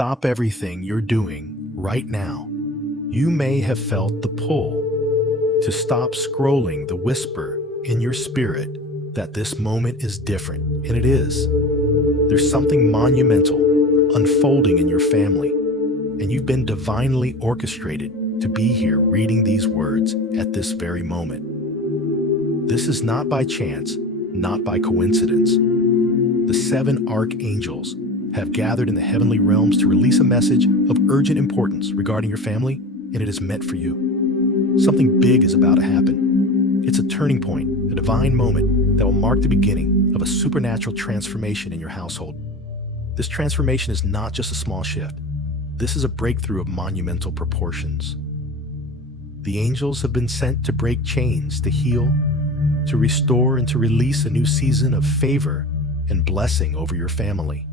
stop everything you're doing right now. You may have felt the pull to stop scrolling, the whisper in your spirit that this moment is different, and it is. There's something monumental unfolding in your family, and you've been divinely orchestrated to be here reading these words at this very moment. This is not by chance, not by coincidence. The 7 archangels have gathered in the heavenly realms to release a message of urgent importance regarding your family, and it is meant for you. Something big is about to happen. It's a turning point, a divine moment that will mark the beginning of a supernatural transformation in your household. This transformation is not just a small shift. This is a breakthrough of monumental proportions. The angels have been sent to break chains, to heal, to restore, and to release a new season of favor and blessing over your family.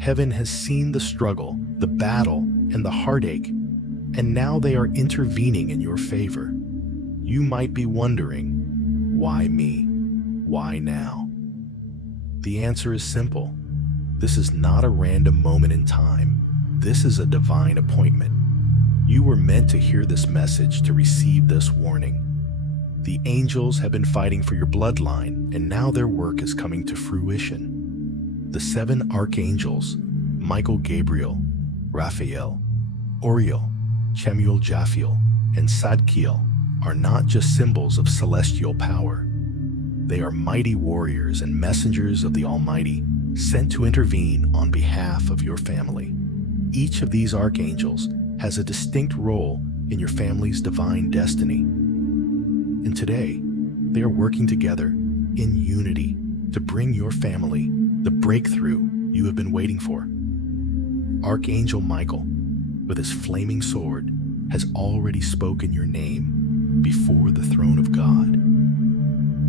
Heaven has seen the struggle, the battle, and the heartache, and now they are intervening in your favor. You might be wondering, why me? Why now? The answer is simple. This is not a random moment in time. This is a divine appointment. You were meant to hear this message, to receive this warning. The angels have been fighting for your bloodline, and now their work is coming to fruition. The 7 archangels, Michael, Gabriel, Raphael, Oriel, Chemuel, Japhiel, and Sadkiel, are not just symbols of celestial power. They are mighty warriors and messengers of the Almighty, sent to intervene on behalf of your family. Each of these archangels has a distinct role in your family's divine destiny. And today, they are working together in unity to bring your family the breakthrough you have been waiting for. Archangel Michael, with his flaming sword, has already spoken your name before the throne of God.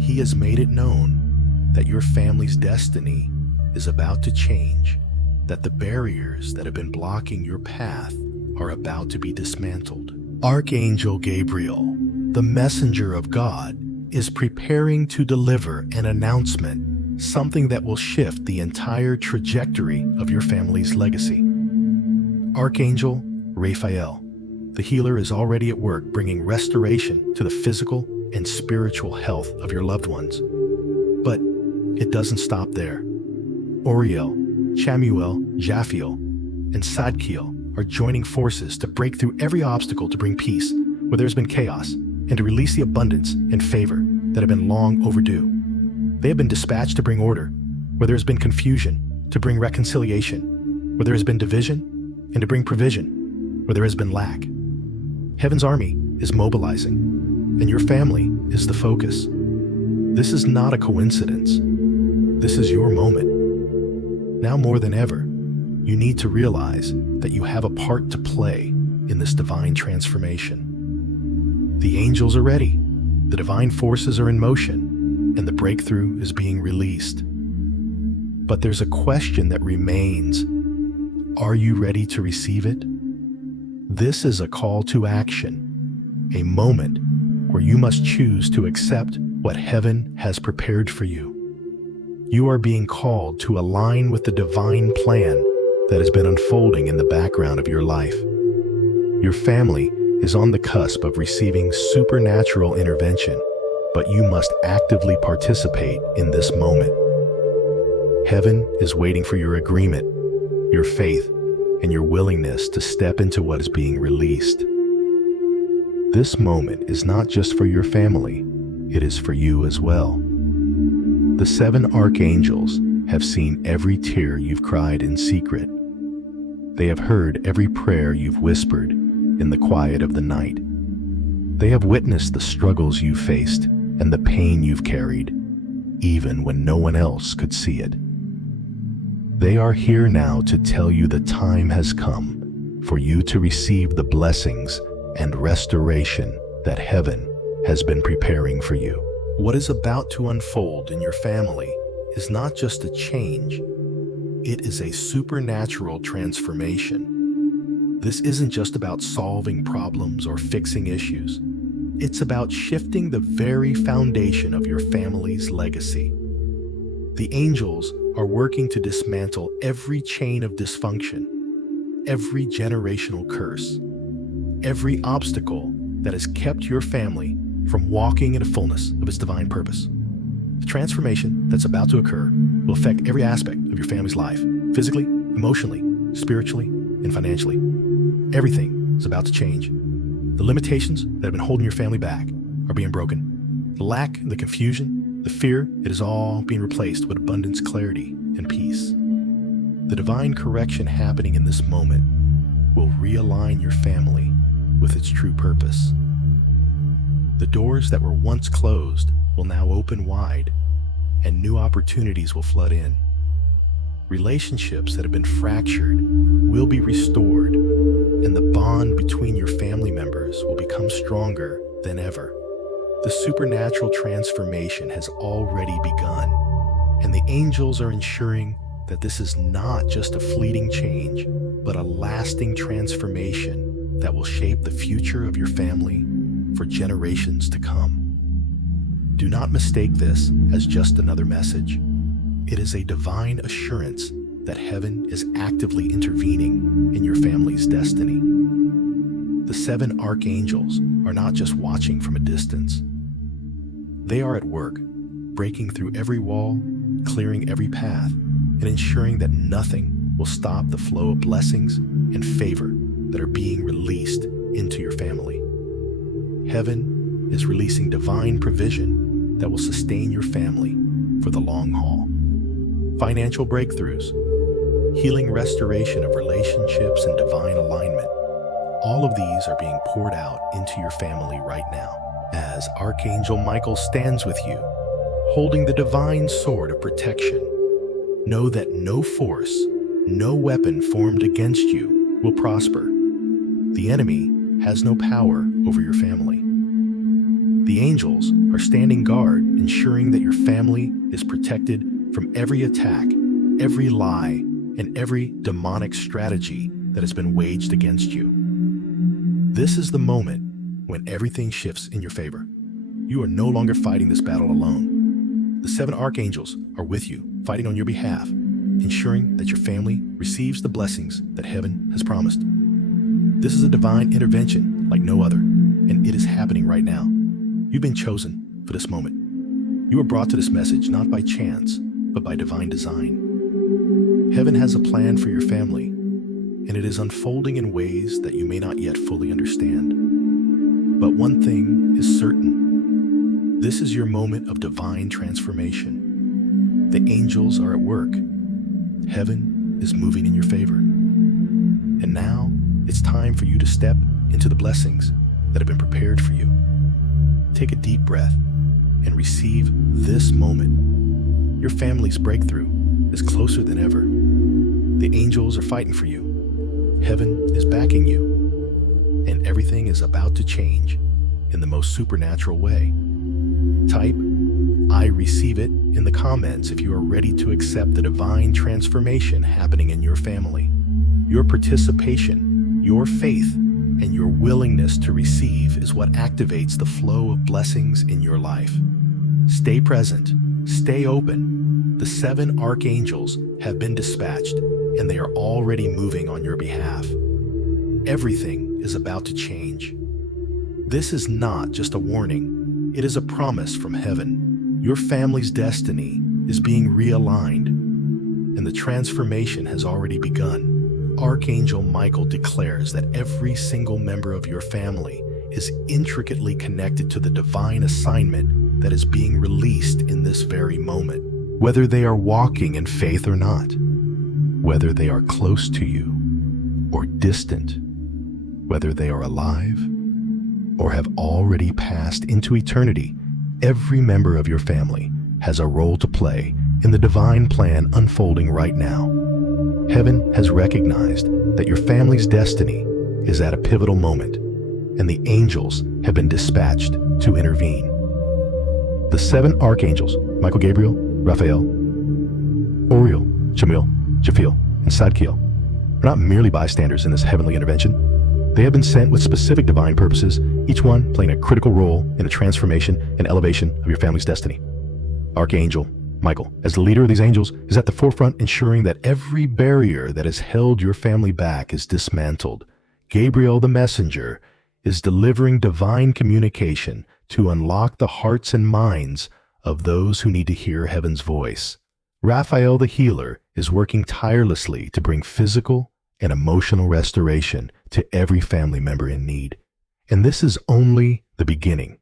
He has made it known that your family's destiny is about to change, that the barriers that have been blocking your path are about to be dismantled. Archangel Gabriel, the messenger of God, is preparing to deliver an announcement, something that will shift the entire trajectory of your family's legacy. Archangel Raphael, the healer, is already at work bringing restoration to the physical and spiritual health of your loved ones. But it doesn't stop there. Oriel, Chemuel, Japhiel, and Sadkiel are joining forces to break through every obstacle to bring peace where there's been chaos, and to release the abundance and favor that have been long overdue. They have been dispatched to bring order where there has been confusion, to bring reconciliation where there has been division, and to bring provision where there has been lack. Heaven's army is mobilizing, and your family is the focus. This is not a coincidence. This is your moment. Now more than ever, you need to realize that you have a part to play in this divine transformation. The angels are ready, the divine forces are in motion, and the breakthrough is being released. But there's a question that remains. Are you ready to receive it? This is a call to action, a moment where you must choose to accept what heaven has prepared for you. You are being called to align with the divine plan that has been unfolding in the background of your life. Your family is on the cusp of receiving supernatural intervention, but you must actively participate in this moment. Heaven is waiting for your agreement, your faith, and your willingness to step into what is being released. This moment is not just for your family, it is for you as well. The 7 archangels have seen every tear you've cried in secret. They have heard every prayer you've whispered in the quiet of the night. They have witnessed the struggles you faced and the pain you've carried, even when no one else could see it. They are here now to tell you the time has come for you to receive the blessings and restoration that heaven has been preparing for you. What is about to unfold in your family is not just a change, it is a supernatural transformation. This isn't just about solving problems or fixing issues. It's about shifting the very foundation of your family's legacy. The angels are working to dismantle every chain of dysfunction, every generational curse, every obstacle that has kept your family from walking in the fullness of its divine purpose. The transformation that's about to occur will affect every aspect of your family's life, physically, emotionally, spiritually, and financially. Everything is about to change. The limitations that have been holding your family back are being broken. The lack, the confusion, the fear, it is all being replaced with abundance, clarity, and peace. The divine correction happening in this moment will realign your family with its true purpose. The doors that were once closed will now open wide, and new opportunities will flood in. Relationships that have been fractured will be restored, and the bond between your family members will become stronger than ever. The supernatural transformation has already begun, and the angels are ensuring that this is not just a fleeting change, but a lasting transformation that will shape the future of your family for generations to come. Do not mistake this as just another message. It is a divine assurance that heaven is actively intervening in your family's destiny. The 7 archangels are not just watching from a distance. They are at work, breaking through every wall, clearing every path, and ensuring that nothing will stop the flow of blessings and favor that are being released into your family. Heaven is releasing divine provision that will sustain your family for the long haul. Financial breakthroughs, healing restoration of relationships, and divine alignment. All of these are being poured out into your family right now as Archangel Michael stands with you, holding the divine sword of protection. Know that no force, no weapon formed against you will prosper. The enemy has no power over your family. The angels are standing guard, ensuring that your family is protected from every attack, every lie, and every demonic strategy that has been waged against you. This is the moment when everything shifts in your favor. You are no longer fighting this battle alone. The 7 archangels are with you, fighting on your behalf, ensuring that your family receives the blessings that heaven has promised. This is a divine intervention like no other, and it is happening right now. You've been chosen for this moment. You were brought to this message not by chance, but by divine design. Heaven has a plan for your family, and it is unfolding in ways that you may not yet fully understand. But one thing is certain. This is your moment of divine transformation. The angels are at work. Heaven is moving in your favor. And now it's time for you to step into the blessings that have been prepared for you. Take a deep breath and receive this moment. Your family's breakthrough is closer than ever. The angels are fighting for you. Heaven is backing you. And everything is about to change in the most supernatural way. Type, "I receive it" in the comments if you are ready to accept the divine transformation happening in your family. Your participation, your faith, and your willingness to receive is what activates the flow of blessings in your life. Stay present, stay open. The 7 archangels have been dispatched, and they are already moving on your behalf. Everything is about to change. This is not just a warning, it is a promise from heaven. Your family's destiny is being realigned, and the transformation has already begun. Archangel Michael declares that every single member of your family is intricately connected to the divine assignment that is being released in this very moment. Whether they are walking in faith or not, whether they are close to you or distant, whether they are alive or have already passed into eternity, every member of your family has a role to play in the divine plan unfolding right now. Heaven has recognized that your family's destiny is at a pivotal moment, and the angels have been dispatched to intervene. The 7 archangels, Michael, Gabriel, Raphael, Oriel, Chamiel, Japhiel, and Sadkiel, are not merely bystanders in this heavenly intervention. They have been sent with specific divine purposes, each one playing a critical role in the transformation and elevation of your family's destiny. Archangel Michael, as the leader of these angels, is at the forefront ensuring that every barrier that has held your family back is dismantled. Gabriel, the messenger, is delivering divine communication to unlock the hearts and minds of those who need to hear heaven's voice. Raphael, the healer, is working tirelessly to bring physical and emotional restoration to every family member in need. And this is only the beginning.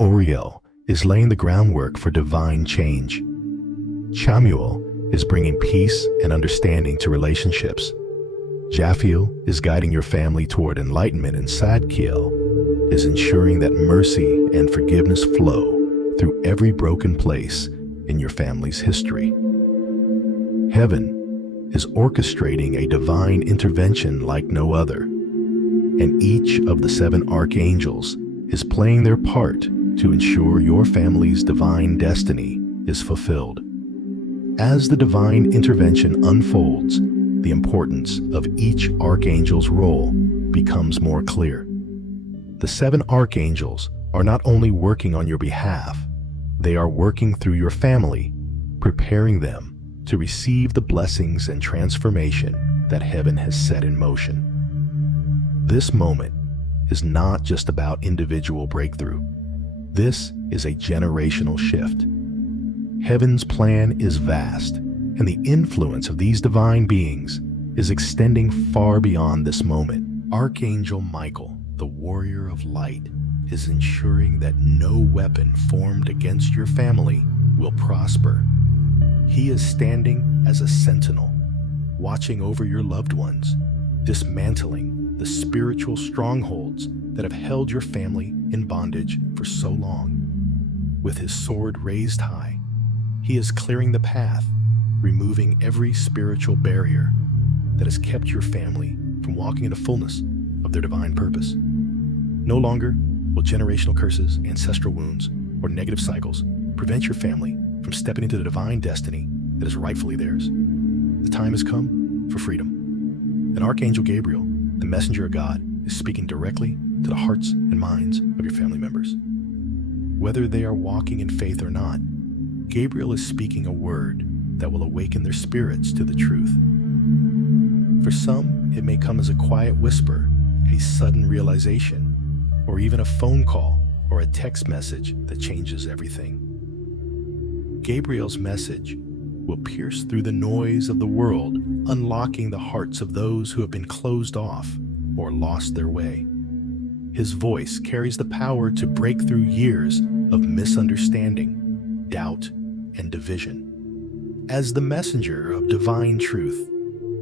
Oriel is laying the groundwork for divine change. Chamuel is bringing peace and understanding to relationships. Japhiel is guiding your family toward enlightenment, and Sadkiel is ensuring that mercy and forgiveness flow through every broken place in your family's history. Heaven is orchestrating a divine intervention like no other, and each of the 7 archangels is playing their part to ensure your family's divine destiny is fulfilled. As the divine intervention unfolds, the importance of each archangel's role becomes more clear. The 7 archangels are not only working on your behalf, they are working through your family, preparing them to receive the blessings and transformation that heaven has set in motion. This moment is not just about individual breakthrough. This is a generational shift. Heaven's plan is vast, and the influence of these divine beings is extending far beyond this moment. Archangel Michael, the warrior of light, is ensuring that no weapon formed against your family will prosper. He is standing as a sentinel, watching over your loved ones, dismantling the spiritual strongholds that have held your family in bondage for so long. With his sword raised high, he is clearing the path, removing every spiritual barrier that has kept your family from walking in the fullness of their divine purpose. No longer will generational curses, ancestral wounds, or negative cycles prevent your family from stepping into the divine destiny that is rightfully theirs. The time has come for freedom. And Archangel Gabriel, the messenger of God, is speaking directly to the hearts and minds of your family members. Whether they are walking in faith or not, Gabriel is speaking a word that will awaken their spirits to the truth. For some, it may come as a quiet whisper, a sudden realization, or even a phone call or a text message that changes everything. Gabriel's message will pierce through the noise of the world, unlocking the hearts of those who have been closed off or lost their way. His voice carries the power to break through years of misunderstanding, doubt, and division. As the messenger of divine truth,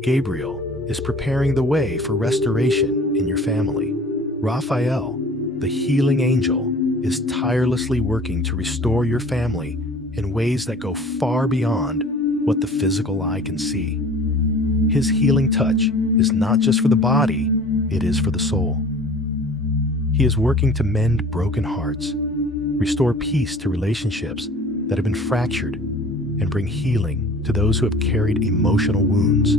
Gabriel is preparing the way for restoration in your family. Raphael, the healing angel, is tirelessly working to restore your family in ways that go far beyond what the physical eye can see. His healing touch is not just for the body, it is for the soul. He is working to mend broken hearts, restore peace to relationships that have been fractured, and bring healing to those who have carried emotional wounds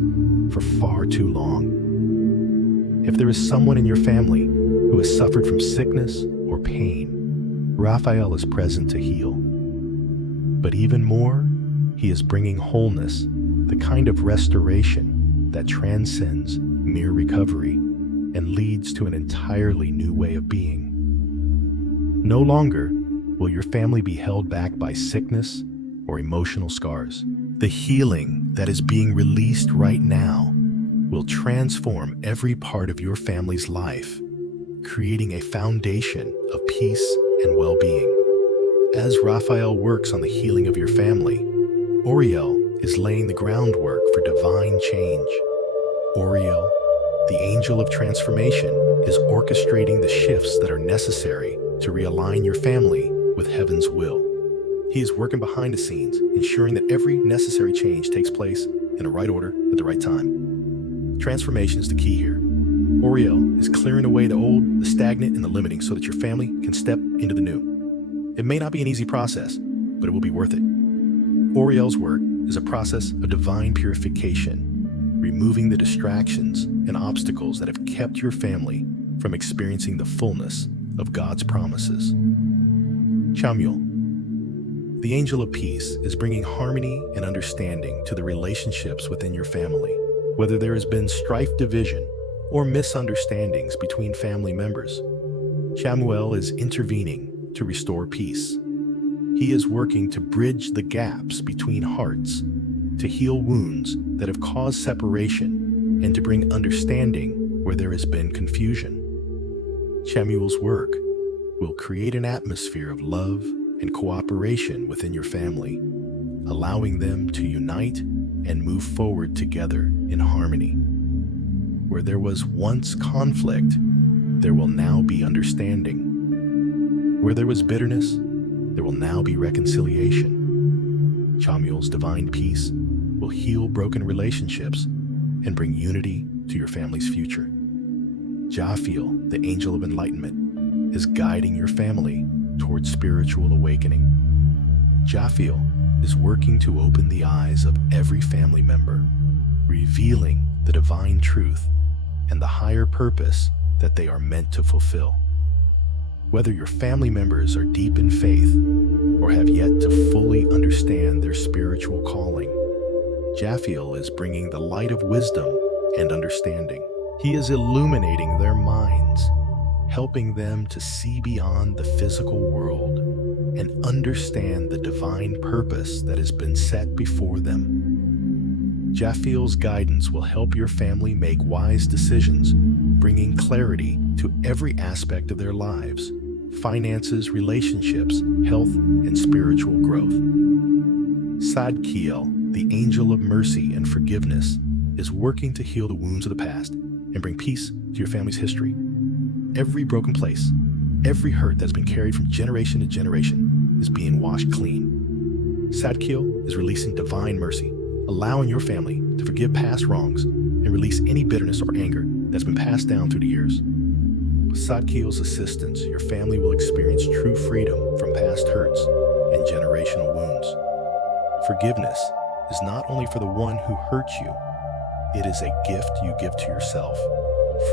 for far too long. If there is someone in your family who has suffered from sickness or pain, Raphael is present to heal. But even more, he is bringing wholeness, the kind of restoration that transcends mere recovery and leads to an entirely new way of being. No longer will your family be held back by sickness or emotional scars. The healing that is being released right now will transform every part of your family's life, creating a foundation of peace and well-being. As Raphael works on the healing of your family, Oriel is laying the groundwork for divine change. Oriel, the angel of transformation, is orchestrating the shifts that are necessary to realign your family with heaven's will. He is working behind the scenes, ensuring that every necessary change takes place in the right order at the right time. Transformation is the key here. Oriel is clearing away the old, the stagnant, and the limiting so that your family can step into the new. It may not be an easy process, but it will be worth it. Oriel's work is a process of divine purification, removing the distractions and obstacles that have kept your family from experiencing the fullness of God's promises. Chamuel, The angel of peace is bringing harmony and understanding to the relationships within your family. Whether there has been strife, division, or misunderstandings between family members, Chamuel is intervening to restore peace. He is working to bridge the gaps between hearts, to heal wounds that have caused separation, and to bring understanding where there has been confusion. Chamuel's work will create an atmosphere of love and cooperation within your family, allowing them to unite and move forward together in harmony. Where there was once conflict, there will now be understanding. Where there was bitterness, there will now be reconciliation. Chamuel's divine peace will heal broken relationships and bring unity to your family's future. Jophiel, the angel of enlightenment, is guiding your family towards spiritual awakening. Jophiel is working to open the eyes of every family member, revealing the divine truth and the higher purpose that they are meant to fulfill. Whether your family members are deep in faith or have yet to fully understand their spiritual calling, Jophiel is bringing the light of wisdom and understanding. He is illuminating their minds, helping them to see beyond the physical world and understand the divine purpose that has been set before them. Jophiel's guidance will help your family make wise decisions, bringing clarity to every aspect of their lives: finances, relationships, health, and spiritual growth. Sadkiel, the angel of mercy and forgiveness, is working to heal the wounds of the past and bring peace to your family's history. Every broken place, every hurt that's been carried from generation to generation is being washed clean. Sadkiel is releasing divine mercy, allowing your family to forgive past wrongs and release any bitterness or anger that's been passed down through the years. With Sadkiel's assistance, your family will experience true freedom from past hurts and generational wounds. Forgiveness is not only for the one who hurt you, it is a gift you give to yourself,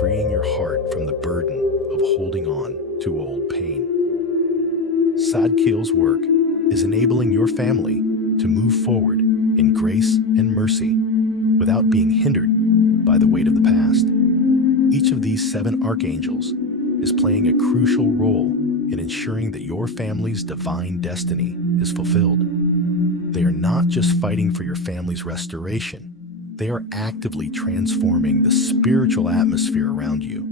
freeing your heart from the burden of holding on to old pain. Sadkiel's work is enabling your family to move forward in grace and mercy without being hindered by the weight of the past. Each of these 7 archangels is playing a crucial role in ensuring that your family's divine destiny is fulfilled. They are not just fighting for your family's restoration, they are actively transforming the spiritual atmosphere around you,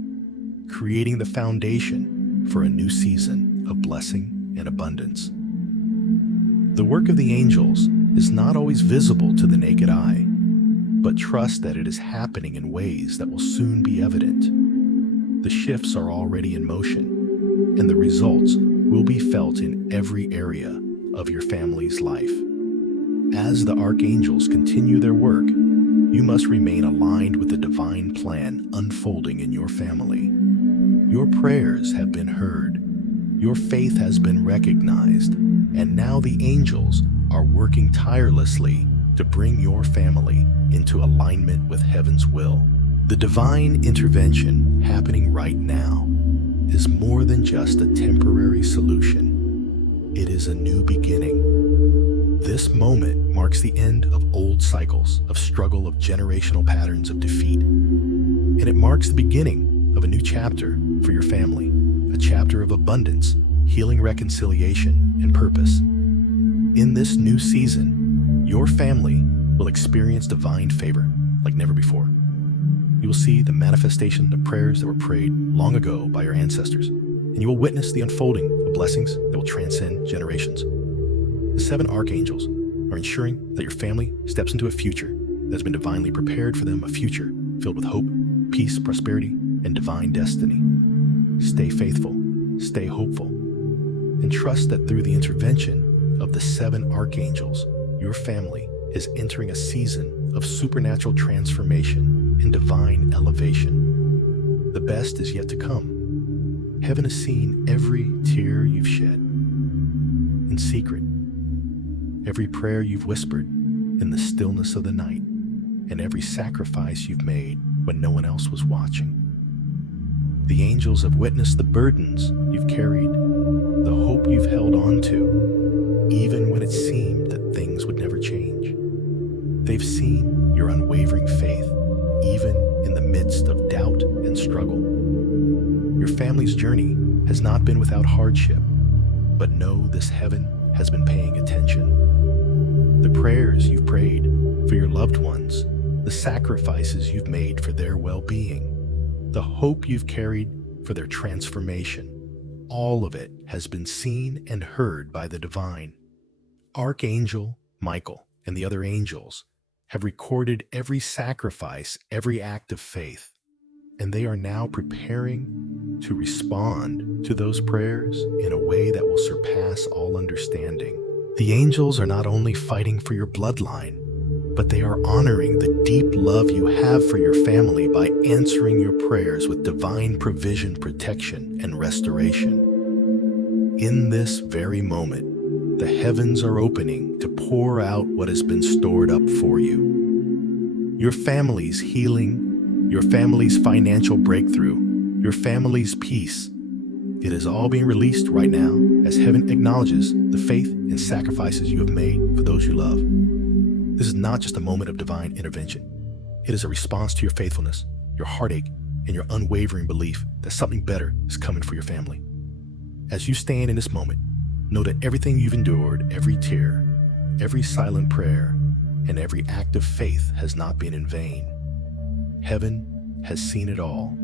creating the foundation for a new season of blessing and abundance. The work of the angels is not always visible to the naked eye, but trust that it is happening in ways that will soon be evident. The shifts are already in motion, and the results will be felt in every area of your family's life. As the archangels continue their work, you must remain aligned with the divine plan unfolding in your family. Your prayers have been heard, your faith has been recognized, and now the angels are working tirelessly to bring your family into alignment with heaven's will. The divine intervention happening right now is more than just a temporary solution. It is a new beginning. This moment marks the end of old cycles of struggle, of generational patterns of defeat. And it marks the beginning of a new chapter for your family, a chapter of abundance, healing, reconciliation, and purpose. In this new season, your family will experience divine favor like never before. You will see the manifestation of prayers that were prayed long ago by your ancestors, and you will witness the unfolding of blessings that will transcend generations. The 7 archangels are ensuring that your family steps into a future that has been divinely prepared for them, a future filled with hope, peace, prosperity, and divine destiny. Stay faithful, stay hopeful, and trust that through the intervention of the 7 archangels, your family is entering a season of supernatural transformation and divine elevation. The best is yet to come. Heaven has seen every tear you've shed in secret, every prayer you've whispered in the stillness of the night, and every sacrifice you've made when no one else was watching. The angels have witnessed the burdens you've carried, the hope you've held on to, even when it seemed that things would never change. They've seen your unwavering faith, even in the midst of doubt and struggle. Your family's journey has not been without hardship, but know this heaven has been paying attention. The prayers you've prayed for your loved ones, the sacrifices you've made for their well-being, the hope you've carried for their transformation, all of it has been seen and heard by the divine. Archangel Michael and the other angels have recorded every sacrifice, every act of faith, and they are now preparing to respond to those prayers in a way that will surpass all understanding. The angels are not only fighting for your bloodline, but they are honoring the deep love you have for your family by answering your prayers with divine provision, protection, and restoration. In this very moment, the heavens are opening to pour out what has been stored up for you. Your family's healing, your family's financial breakthrough, your family's peace. It is all being released right now as heaven acknowledges the faith and sacrifices you have made for those you love. This is not just a moment of divine intervention. It is a response to your faithfulness, your heartache, and your unwavering belief that something better is coming for your family. As you stand in this moment, know that everything you've endured, every tear, every silent prayer, and every act of faith has not been in vain. Heaven has seen it all.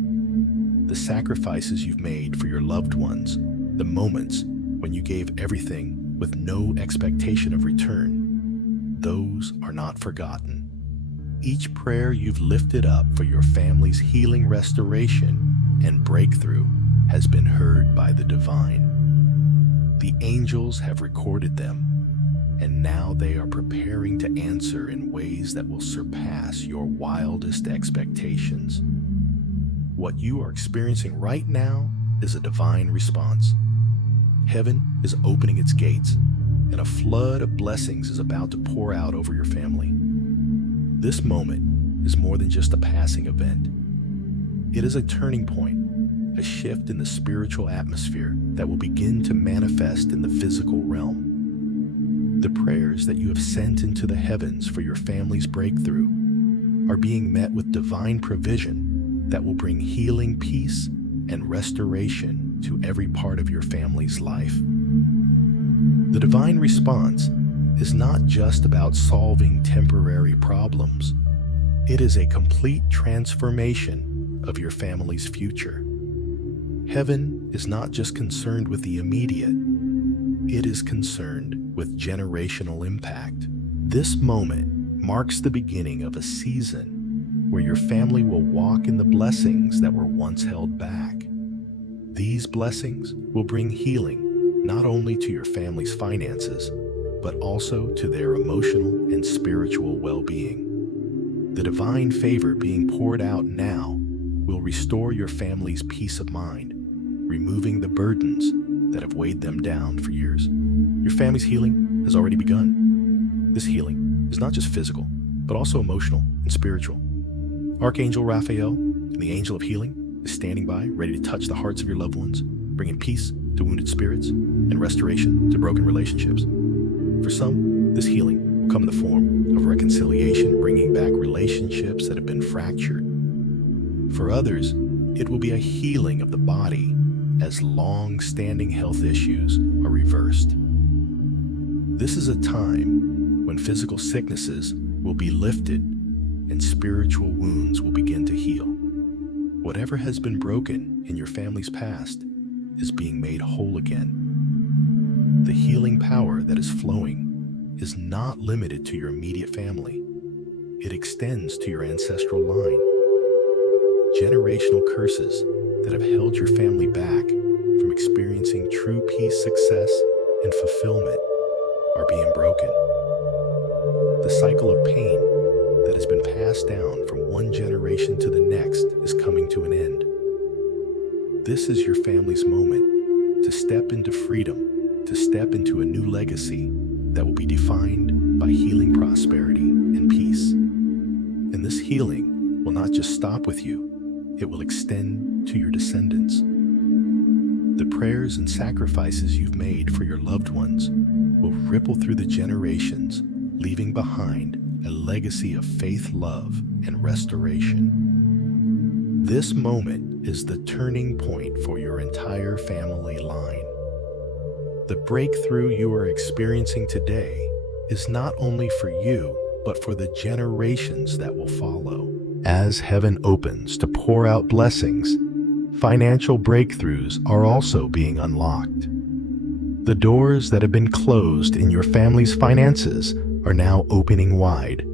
The sacrifices you've made for your loved ones, the moments when you gave everything with no expectation of return, those are not forgotten. Each prayer you've lifted up for your family's healing, restoration, and breakthrough has been heard by the divine. The angels have recorded them, and now they are preparing to answer in ways that will surpass your wildest expectations. What you are experiencing right now is a divine response. Heaven is opening its gates, and a flood of blessings is about to pour out over your family. This moment is more than just a passing event. It is a turning point, a shift in the spiritual atmosphere that will begin to manifest in the physical realm. The prayers that you have sent into the heavens for your family's breakthrough are being met with divine provision that will bring healing, peace, and restoration to every part of your family's life. The divine response is not just about solving temporary problems. It is a complete transformation of your family's future. Heaven is not just concerned with the immediate, it is concerned with generational impact. This moment marks the beginning of a season where your family will walk in the blessings that were once held back. These blessings will bring healing not only to your family's finances, but also to their emotional and spiritual well-being. The divine favor being poured out now will restore your family's peace of mind, removing the burdens that have weighed them down for years. Your family's healing has already begun. This healing is not just physical, but also emotional and spiritual. Archangel Raphael, the angel of healing, is standing by, ready to touch the hearts of your loved ones, bringing peace to wounded spirits and restoration to broken relationships. For some, this healing will come in the form of reconciliation, bringing back relationships that have been fractured. For others, it will be a healing of the body as long-standing health issues are reversed. This is a time when physical sicknesses will be lifted and spiritual wounds will begin to heal. Whatever has been broken in your family's past is being made whole again. The healing power that is flowing is not limited to your immediate family. It extends to your ancestral line. Generational curses that have held your family back from experiencing true peace, success, and fulfillment are being broken. The cycle of pain that has been passed down from one generation to the next is coming to an end. This is your family's moment to step into freedom, to step into a new legacy that will be defined by healing, prosperity, and peace. And this healing will not just stop with you, it will extend to your descendants. The prayers and sacrifices you've made for your loved ones will ripple through the generations, leaving behind a legacy of faith, love, and restoration. This moment is the turning point for your entire family line. The breakthrough you are experiencing today is not only for you, but for the generations that will follow. As heaven opens to pour out blessings, financial breakthroughs are also being unlocked. The doors that have been closed in your family's finances are now opening wide.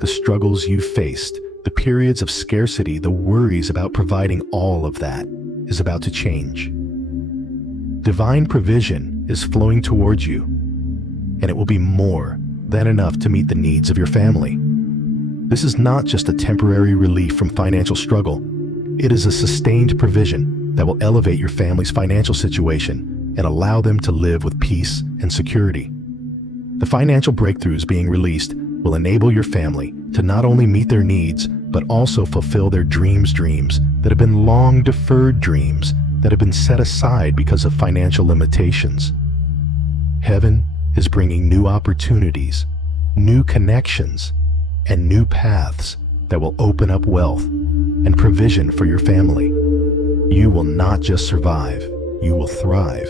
The struggles you faced, the periods of scarcity, the worries about providing all of that is about to change. Divine provision is flowing towards you, and it will be more than enough to meet the needs of your family. This is not just a temporary relief from financial struggle. It is a sustained provision that will elevate your family's financial situation and allow them to live with peace and security. The financial breakthroughs being released will enable your family to not only meet their needs, but also fulfill their dreams that have been long deferred dreams that have been set aside because of financial limitations. Heaven is bringing new opportunities, new connections, and new paths that will open up wealth and provision for your family. You will not just survive, you will thrive.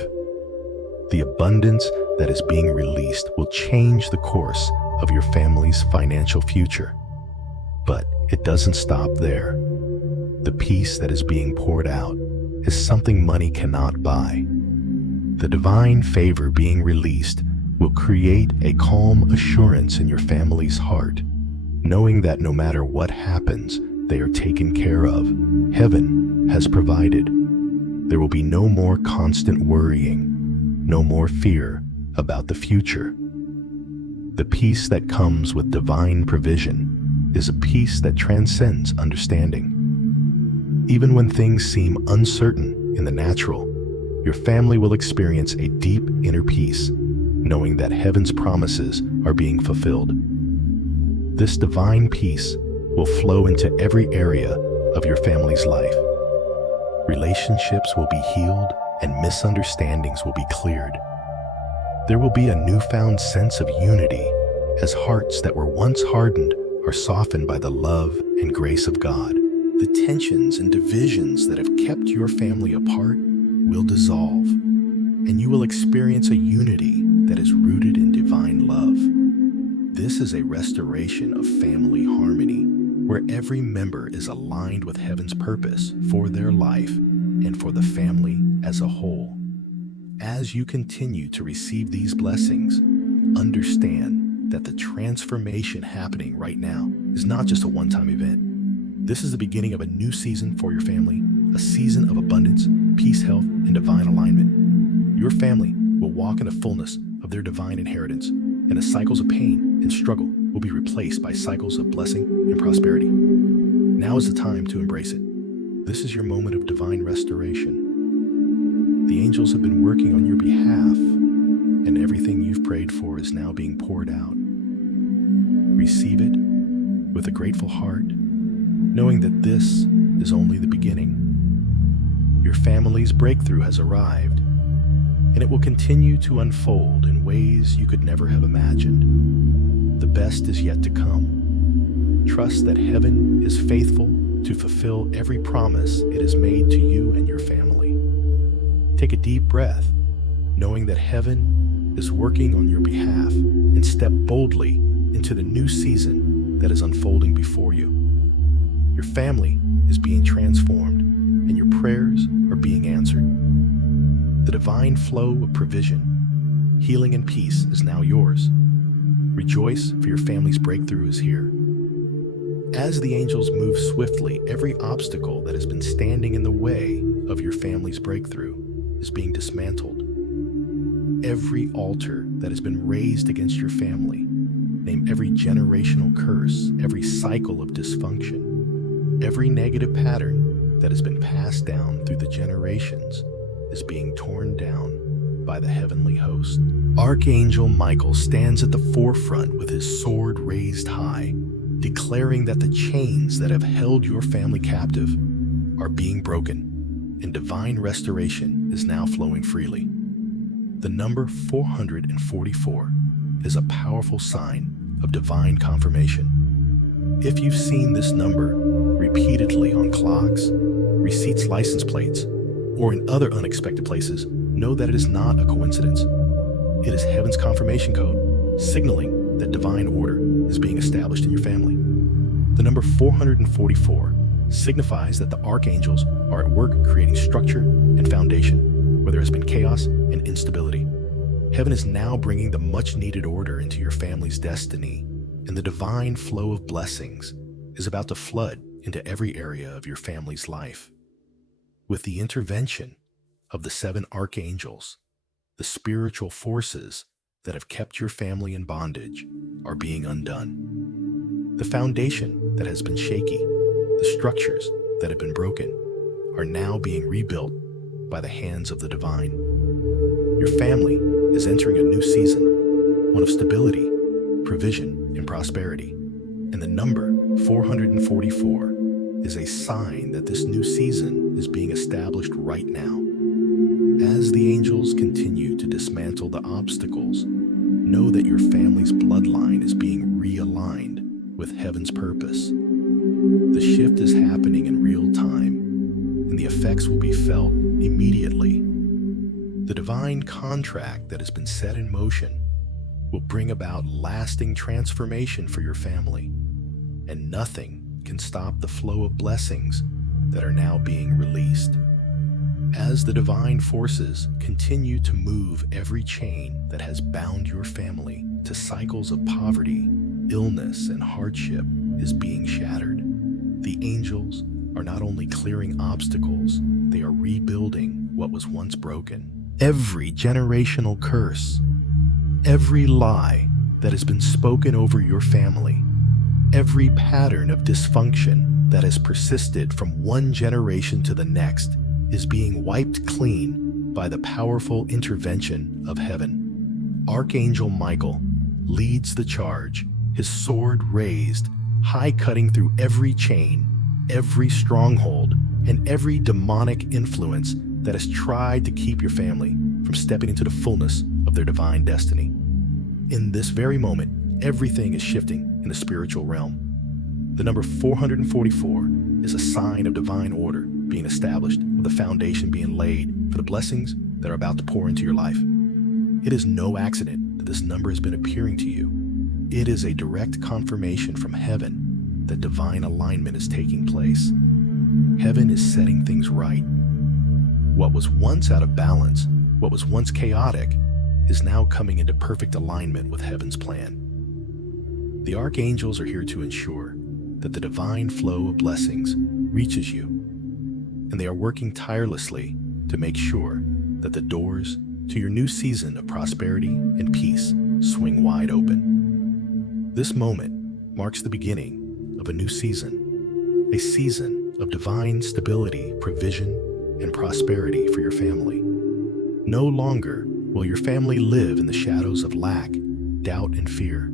The abundance that is being released will change the course of your family's financial future. But it doesn't stop there. The peace that is being poured out is something money cannot buy. The divine favor being released will create a calm assurance in your family's heart, knowing that no matter what happens, they are taken care of. Heaven has provided. There will be no more constant worrying, no more fear about the future. The peace that comes with divine provision is a peace that transcends understanding. Even when things seem uncertain in the natural, your family will experience a deep inner peace, knowing that heaven's promises are being fulfilled. This divine peace will flow into every area of your family's life. Relationships will be healed and misunderstandings will be cleared. There will be a newfound sense of unity as hearts that were once hardened are softened by the love and grace of God. The tensions and divisions that have kept your family apart will dissolve, and you will experience a unity that is rooted in divine love. This is a restoration of family harmony, where every member is aligned with heaven's purpose for their life and for the family as a whole. As you continue to receive these blessings, understand that the transformation happening right now is not just a one-time event. This is the beginning of a new season for your family, a season of abundance, peace, health, and divine alignment. Your family will walk in the fullness of their divine inheritance, and the cycles of pain and struggle will be replaced by cycles of blessing and prosperity. Now is the time to embrace it. This is your moment of divine restoration. The angels have been working on your behalf, and everything you've prayed for is now being poured out. Receive it with a grateful heart, knowing that this is only the beginning. Your family's breakthrough has arrived, and it will continue to unfold in ways you could never have imagined. The best is yet to come. Trust that heaven is faithful to fulfill every promise it has made to you and your family. Take a deep breath, knowing that heaven is working on your behalf, and step boldly into the new season that is unfolding before you. Your family is being transformed, and your prayers are being answered. The divine flow of provision, healing, and peace is now yours. Rejoice, for your family's breakthrough is here. As the angels move swiftly, every obstacle that has been standing in the way of your family's breakthrough is being dismantled. Every altar that has been raised against your family, name every generational curse, every cycle of dysfunction, every negative pattern that has been passed down through the generations is being torn down by the heavenly host. Archangel Michael stands at the forefront with his sword raised high, declaring that the chains that have held your family captive are being broken, and divine restoration is now flowing freely. The number 444 is a powerful sign of divine confirmation. If you've seen this number repeatedly on clocks, receipts, license plates, or in other unexpected places, know that it is not a coincidence. It is heaven's confirmation code, signaling that divine order is being established in your family. The number 444 signifies that the archangels are at work creating structure and foundation where there has been chaos and instability. Heaven is now bringing the much-needed order into your family's destiny, and the divine flow of blessings is about to flood into every area of your family's life. With the intervention of the 7 archangels, the spiritual forces that have kept your family in bondage are being undone. The foundation that has been shaky, the structures that have been broken, are now being rebuilt by the hands of the divine. Your family is entering a new season, one of stability, provision, and prosperity. And the number 444 is a sign that this new season is being established right now. As the angels continue to dismantle the obstacles, know that your family's bloodline is being realigned with heaven's purpose. The shift is happening in real time, and the effects will be felt immediately. The divine contract that has been set in motion will bring about lasting transformation for your family, and nothing can stop the flow of blessings that are now being released. As the divine forces continue to move every chain that has bound your family to cycles of poverty, illness, and hardship is being shattered. The angels are not only clearing obstacles, they are rebuilding what was once broken. Every generational curse, every lie that has been spoken over your family, every pattern of dysfunction that has persisted from one generation to the next is being wiped clean by the powerful intervention of heaven. Archangel Michael leads the charge, his sword raised, high cutting through every chain, every stronghold, and every demonic influence that has tried to keep your family from stepping into the fullness of their divine destiny. In this very moment, everything is shifting in the spiritual realm. The number 444 is a sign of divine order being established, of the foundation being laid for the blessings that are about to pour into your life. It is no accident that this number has been appearing to you. It is a direct confirmation from heaven that divine alignment is taking place. Heaven is setting things right. What was once out of balance, what was once chaotic, is now coming into perfect alignment with heaven's plan. The archangels are here to ensure that the divine flow of blessings reaches you, and they are working tirelessly to make sure that the doors to your new season of prosperity and peace swing wide open. This moment marks the beginning of a new season, a season of divine stability, provision, and prosperity for your family. No longer will your family live in the shadows of lack, doubt, and fear.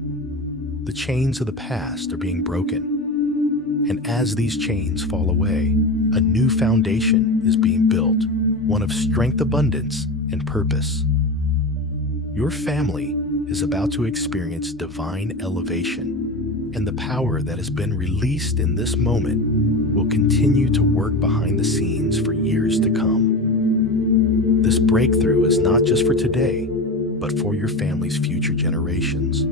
The chains of the past are being broken, and as these chains fall away, a new foundation is being built, one of strength, abundance, and purpose. Your family is about to experience divine elevation, and the power that has been released in this moment will continue to work behind the scenes for years to come. This breakthrough is not just for today, but for your family's future generations.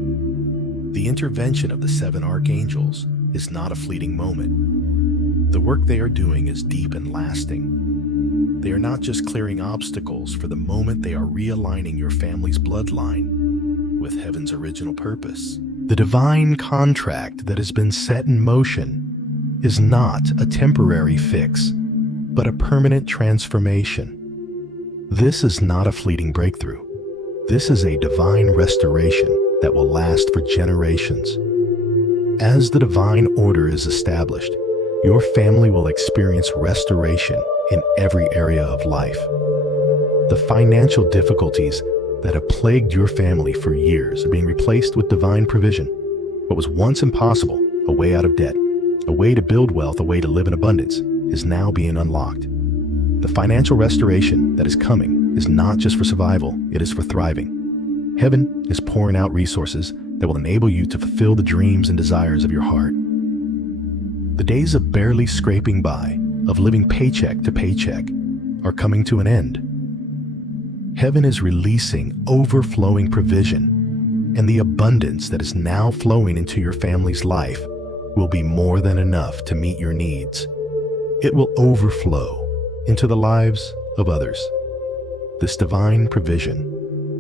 The intervention of the 7 archangels is not a fleeting moment. The work they are doing is deep and lasting. They are not just clearing obstacles for the moment, they are realigning your family's bloodline with heaven's original purpose. The divine contract that has been set in motion is not a temporary fix, but a permanent transformation. This is not a fleeting breakthrough. This is a divine restoration that will last for generations. As the divine order is established, your family will experience restoration in every area of life. The financial difficulties that have plagued your family for years are being replaced with divine provision. What was once impossible, a way out of debt, a way to build wealth, a way to live in abundance, is now being unlocked. The financial restoration that is coming is not just for survival, it is for thriving. Heaven is pouring out resources that will enable you to fulfill the dreams and desires of your heart. The days of barely scraping by, of living paycheck to paycheck, are coming to an end. Heaven is releasing overflowing provision, and the abundance that is now flowing into your family's life will be more than enough to meet your needs. It will overflow into the lives of others. This divine provision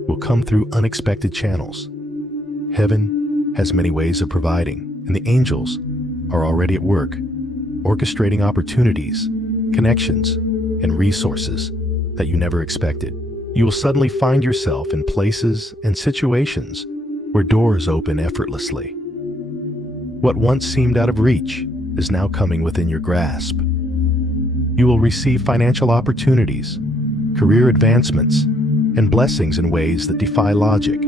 will come through unexpected channels. Heaven has many ways of providing, and the angels are already at work, orchestrating opportunities, connections, and resources that you never expected. You will suddenly find yourself in places and situations where doors open effortlessly. What once seemed out of reach is now coming within your grasp. You will receive financial opportunities, career advancements, and blessings in ways that defy logic.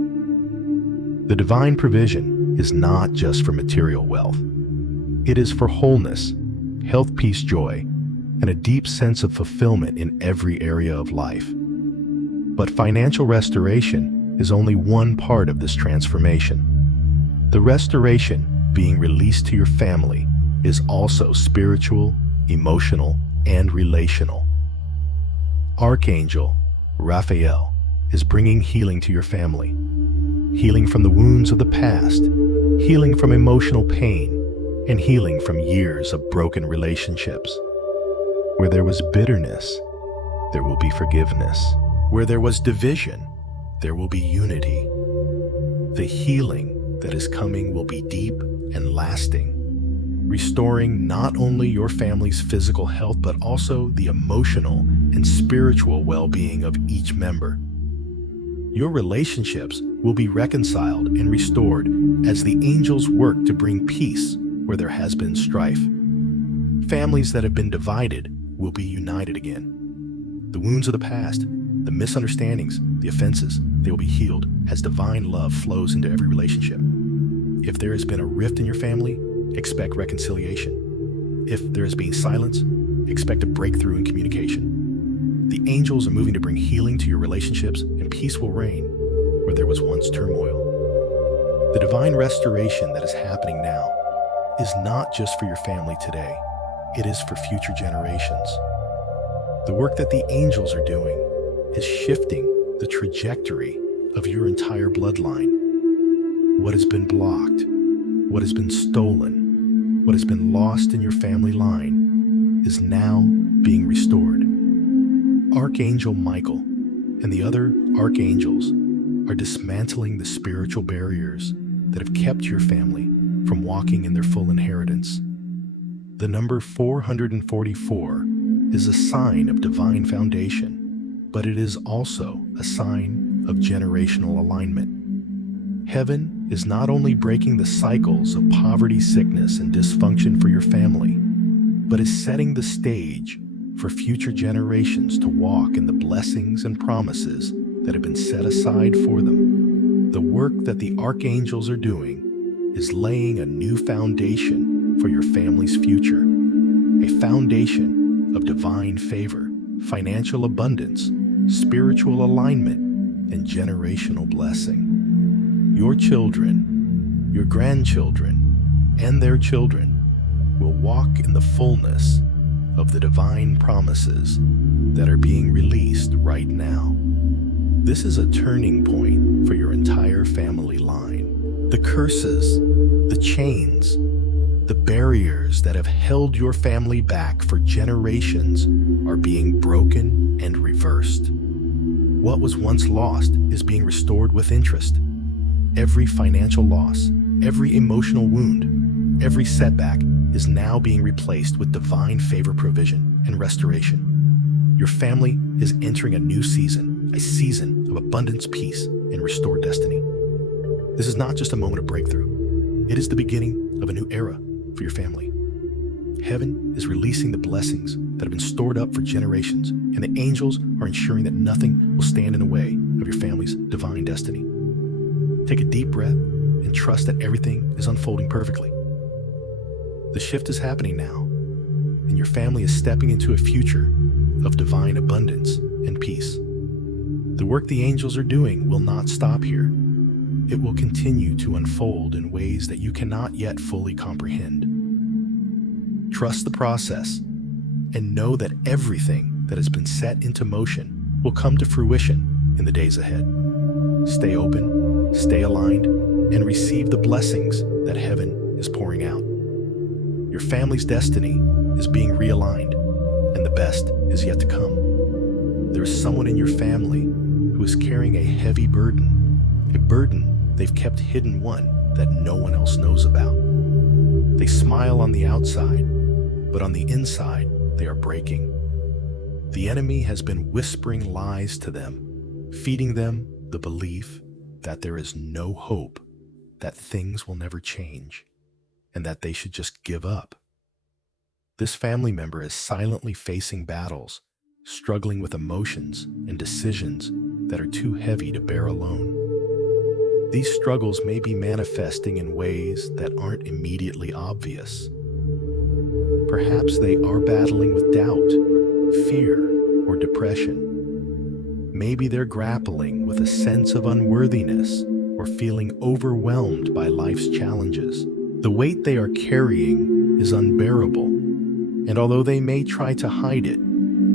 The divine provision is not just for material wealth. It is for wholeness, health, peace, joy, and a deep sense of fulfillment in every area of life. But financial restoration is only one part of this transformation. The restoration being released to your family is also spiritual, emotional, and relational. Archangel Raphael is bringing healing to your family. Healing from the wounds of the past, healing from emotional pain, and healing from years of broken relationships. Where there was bitterness, there will be forgiveness. Where there was division, there will be unity. The healing that is coming will be deep and lasting, restoring not only your family's physical health, but also the emotional and spiritual well-being of each member. Your relationships will be reconciled and restored as the angels work to bring peace where there has been strife. Families that have been divided will be united again. The wounds of the past, the misunderstandings, the offenses, they will be healed as divine love flows into every relationship. If there has been a rift in your family, expect reconciliation. If there has been silence, expect a breakthrough in communication. The angels are moving to bring healing to your relationships, and peace will reign where there was once turmoil. The divine restoration that is happening now is not just for your family today, it is for future generations. The work that the angels are doing is shifting the trajectory of your entire bloodline. What has been blocked, what has been stolen, what has been lost in your family line is now being restored. Archangel Michael and the other archangels are dismantling the spiritual barriers that have kept your family from walking in their full inheritance. The number 444 is a sign of divine foundation, but it is also a sign of generational alignment. Heaven is not only breaking the cycles of poverty, sickness, and dysfunction for your family, but is setting the stage for future generations to walk in the blessings and promises that have been set aside for them. The work that the archangels are doing is laying a new foundation for your family's future, a foundation of divine favor, financial abundance, spiritual alignment, and generational blessing. Your children, your grandchildren, and their children will walk in the fullness of the divine promises that are being released right now. This is a turning point for your entire family line. The curses, the chains, the barriers that have held your family back for generations are being broken and reversed. What was once lost is being restored with interest. Every financial loss, every emotional wound, every setback is now being replaced with divine favor, provision, and restoration. Your family is entering a new season, a season of abundance, peace, and restored destiny. This is not just a moment of breakthrough. It is the beginning of a new era for your family. Heaven is releasing the blessings that have been stored up for generations, and the angels are ensuring that nothing will stand in the way of your family's divine destiny. Take a deep breath and trust that everything is unfolding perfectly. The shift is happening now, and your family is stepping into a future of divine abundance and peace. The work the angels are doing will not stop here. It will continue to unfold in ways that you cannot yet fully comprehend. Trust the process and know that everything that has been set into motion will come to fruition in the days ahead. Stay open, stay aligned, and receive the blessings that heaven is pouring out. Your family's destiny is being realigned, and the best is yet to come. There is someone in your family who is carrying a heavy burden, a burden they've kept hidden, one that no one else knows about. They smile on the outside, but on the inside, they are breaking. The enemy has been whispering lies to them, feeding them the belief that there is no hope, that things will never change, and that they should just give up. This family member is silently facing battles, struggling with emotions and decisions that are too heavy to bear alone. These struggles may be manifesting in ways that aren't immediately obvious. Perhaps they are battling with doubt, fear, or depression. Maybe they're grappling with a sense of unworthiness or feeling overwhelmed by life's challenges. The weight they are carrying is unbearable, and although they may try to hide it,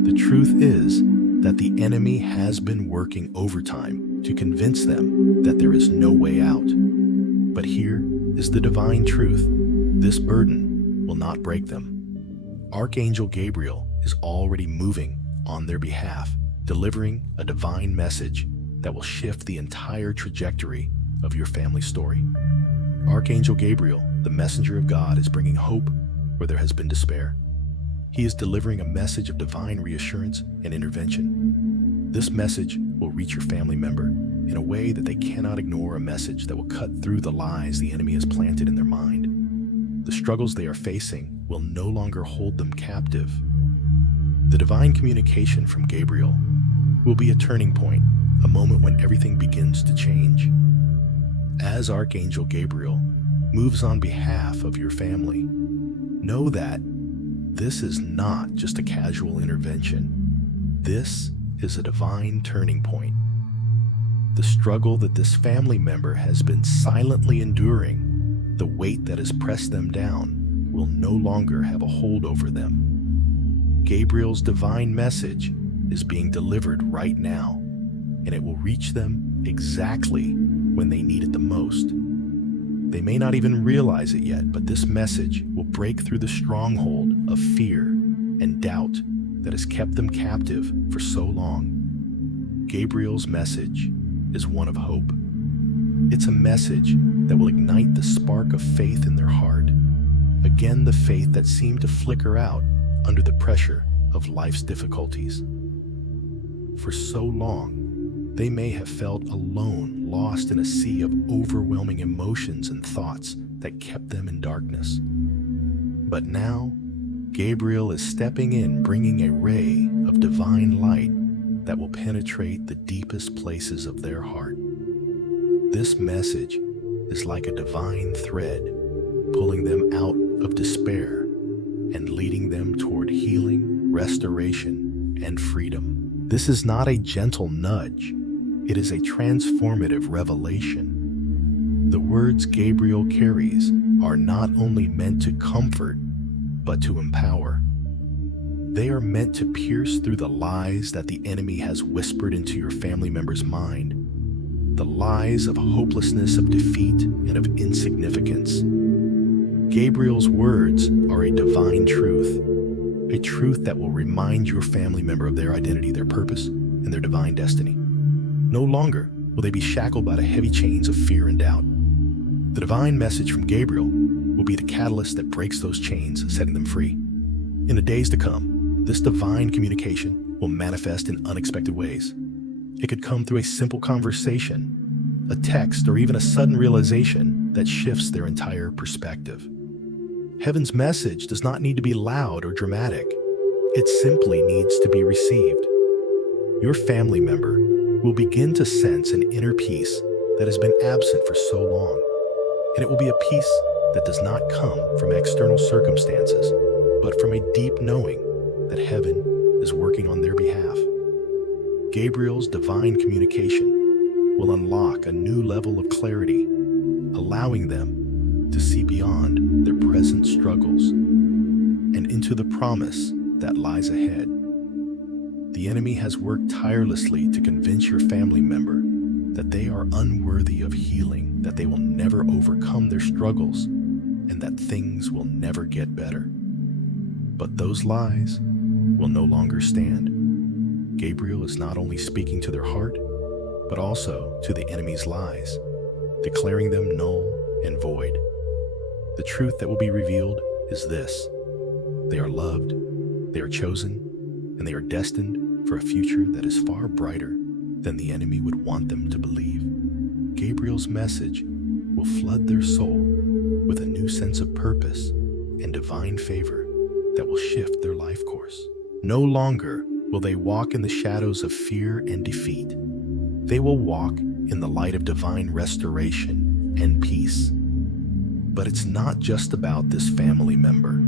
the truth is that the enemy has been working overtime to convince them that there is no way out. But here is the divine truth: this burden will not break them. Archangel Gabriel is already moving on their behalf, delivering a divine message that will shift the entire trajectory of your family story. Archangel Gabriel, the messenger of God, is bringing hope where there has been despair. He is delivering a message of divine reassurance and intervention. This message will reach your family member in a way that they cannot ignore, a message that will cut through the lies the enemy has planted in their mind. The struggles they are facing will no longer hold them captive. The divine communication from Gabriel will be a turning point, a moment when everything begins to change. As Archangel Gabriel moves on behalf of your family, know that this is not just a casual intervention. This is a divine turning point. The struggle that this family member has been silently enduring, the weight that has pressed them down, will no longer have a hold over them. Gabriel's divine message is being delivered right now, and it will reach them exactly when they need it the most. They may not even realize it yet, but this message will break through the stronghold of fear and doubt that has kept them captive for so long. Gabriel's message is one of hope. It's a message that will ignite the spark of faith in their heart. Again, the faith that seemed to flicker out under the pressure of life's difficulties. For so long, they may have felt alone, lost in a sea of overwhelming emotions and thoughts that kept them in darkness. But now, Gabriel is stepping in, bringing a ray of divine light that will penetrate the deepest places of their heart. This message is like a divine thread, pulling them out of despair and leading them toward healing, restoration, and freedom. This is not a gentle nudge. It is a transformative revelation. The words Gabriel carries are not only meant to comfort, but to empower. They are meant to pierce through the lies that the enemy has whispered into your family member's mind. The lies of hopelessness, of defeat, and of insignificance. Gabriel's words are a divine truth, a truth that will remind your family member of their identity, their purpose, and their divine destiny. No longer will they be shackled by the heavy chains of fear and doubt. The divine message from Gabriel will be the catalyst that breaks those chains, setting them free. In the days to come, this divine communication will manifest in unexpected ways. It could come through a simple conversation, a text, or even a sudden realization that shifts their entire perspective. Heaven's message does not need to be loud or dramatic. It simply needs to be received. Your family member will begin to sense an inner peace that has been absent for so long, and it will be a peace that does not come from external circumstances, but from a deep knowing that heaven is working on their behalf. Gabriel's divine communication will unlock a new level of clarity, allowing them to see beyond their present struggles and into the promise that lies ahead. The enemy has worked tirelessly to convince your family member that they are unworthy of healing, that they will never overcome their struggles, and that things will never get better. But those lies will no longer stand. Gabriel is not only speaking to their heart, but also to the enemy's lies, declaring them null and void. The truth that will be revealed is this: they are loved, they are chosen, and they are destined for a future that is far brighter than the enemy would want them to believe. Gabriel's message will flood their soul with a new sense of purpose and divine favor that will shift their life course. No longer will they walk in the shadows of fear and defeat. They will walk in the light of divine restoration and peace. But it's not just about this family member.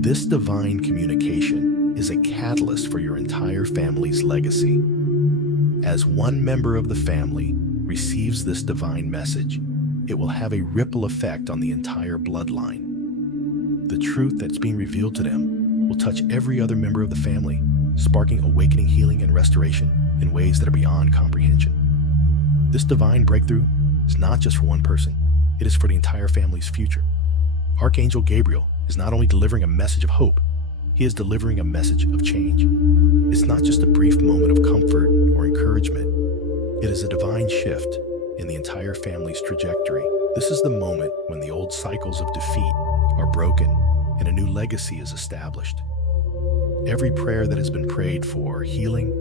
This divine communication is a catalyst for your entire family's legacy. As one member of the family receives this divine message, it will have a ripple effect on the entire bloodline. The truth that's being revealed to them will touch every other member of the family, sparking awakening, healing, and restoration in ways that are beyond comprehension. This divine breakthrough is not just for one person, it is for the entire family's future. Archangel Gabriel is not only delivering a message of hope, he is delivering a message of change. It's not just a brief moment of comfort or encouragement. It is a divine shift in the entire family's trajectory. This is the moment when the old cycles of defeat are broken and a new legacy is established. Every prayer that has been prayed for healing,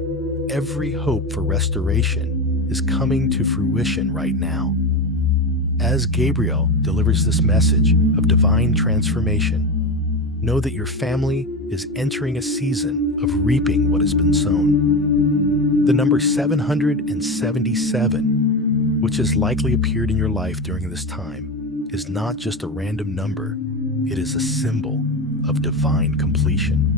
every hope for restoration is coming to fruition right now. As Gabriel delivers this message of divine transformation, know that your family is entering a season of reaping what has been sown. The number 777, which has likely appeared in your life during this time, is not just a random number, it is a symbol of divine completion.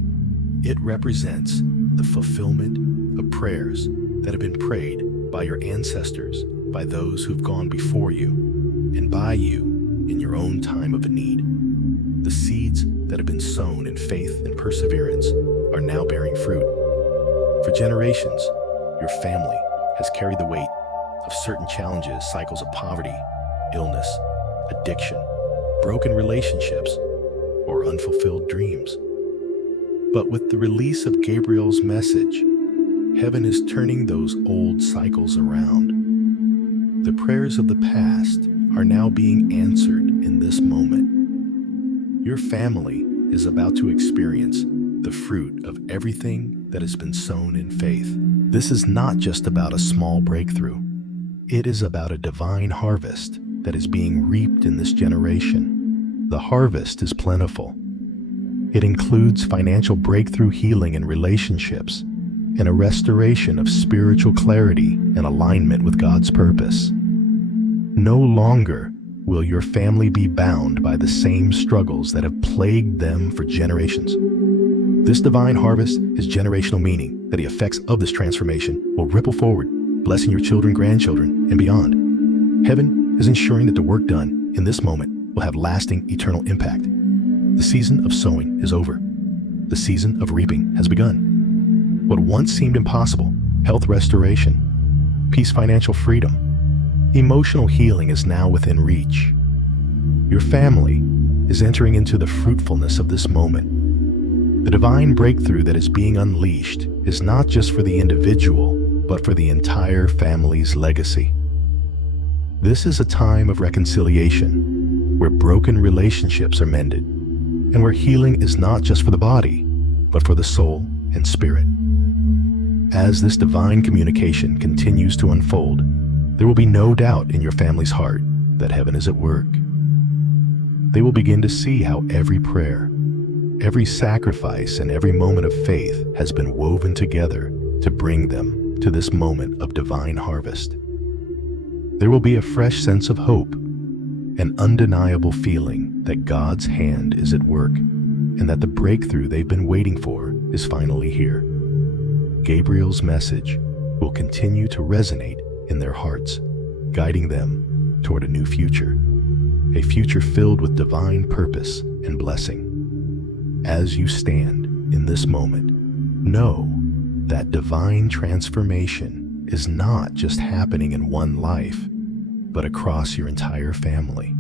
It represents the fulfillment of prayers that have been prayed by your ancestors, by those who've gone before you, and by you in your own time of need. The seeds that have been sown in faith and perseverance are now bearing fruit. For generations, your family has carried the weight of certain challenges, cycles of poverty, illness, addiction, broken relationships, or unfulfilled dreams. But with the release of Gabriel's message, heaven is turning those old cycles around. The prayers of the past are now being answered in this moment. Your family is about to experience the fruit of everything that has been sown in faith. This is not just about a small breakthrough. It is about a divine harvest that is being reaped in this generation. The harvest is plentiful. It includes financial breakthrough, healing in relationships, and a restoration of spiritual clarity and alignment with God's purpose. No longer will your family be bound by the same struggles that have plagued them for generations. This divine harvest is generational, meaning that the effects of this transformation will ripple forward, blessing your children, grandchildren, and beyond. Heaven is ensuring that the work done in this moment will have lasting, eternal impact. The season of sowing is over. The season of reaping has begun. What once seemed impossible, health restoration, peace, financial freedom, emotional healing is now within reach. Your family is entering into the fruitfulness of this moment. The divine breakthrough that is being unleashed is not just for the individual, but for the entire family's legacy. This is a time of reconciliation, where broken relationships are mended, and where healing is not just for the body, but for the soul and spirit. As this divine communication continues to unfold, there will be no doubt in your family's heart that heaven is at work. They will begin to see how every prayer, every sacrifice, and every moment of faith has been woven together to bring them to this moment of divine harvest. There will be a fresh sense of hope, an undeniable feeling that God's hand is at work and that the breakthrough they've been waiting for is finally here. Gabriel's message will continue to resonate in their hearts, guiding them toward a new future, a future filled with divine purpose and blessing. As you stand in this moment, know that divine transformation is not just happening in one life, but across your entire family.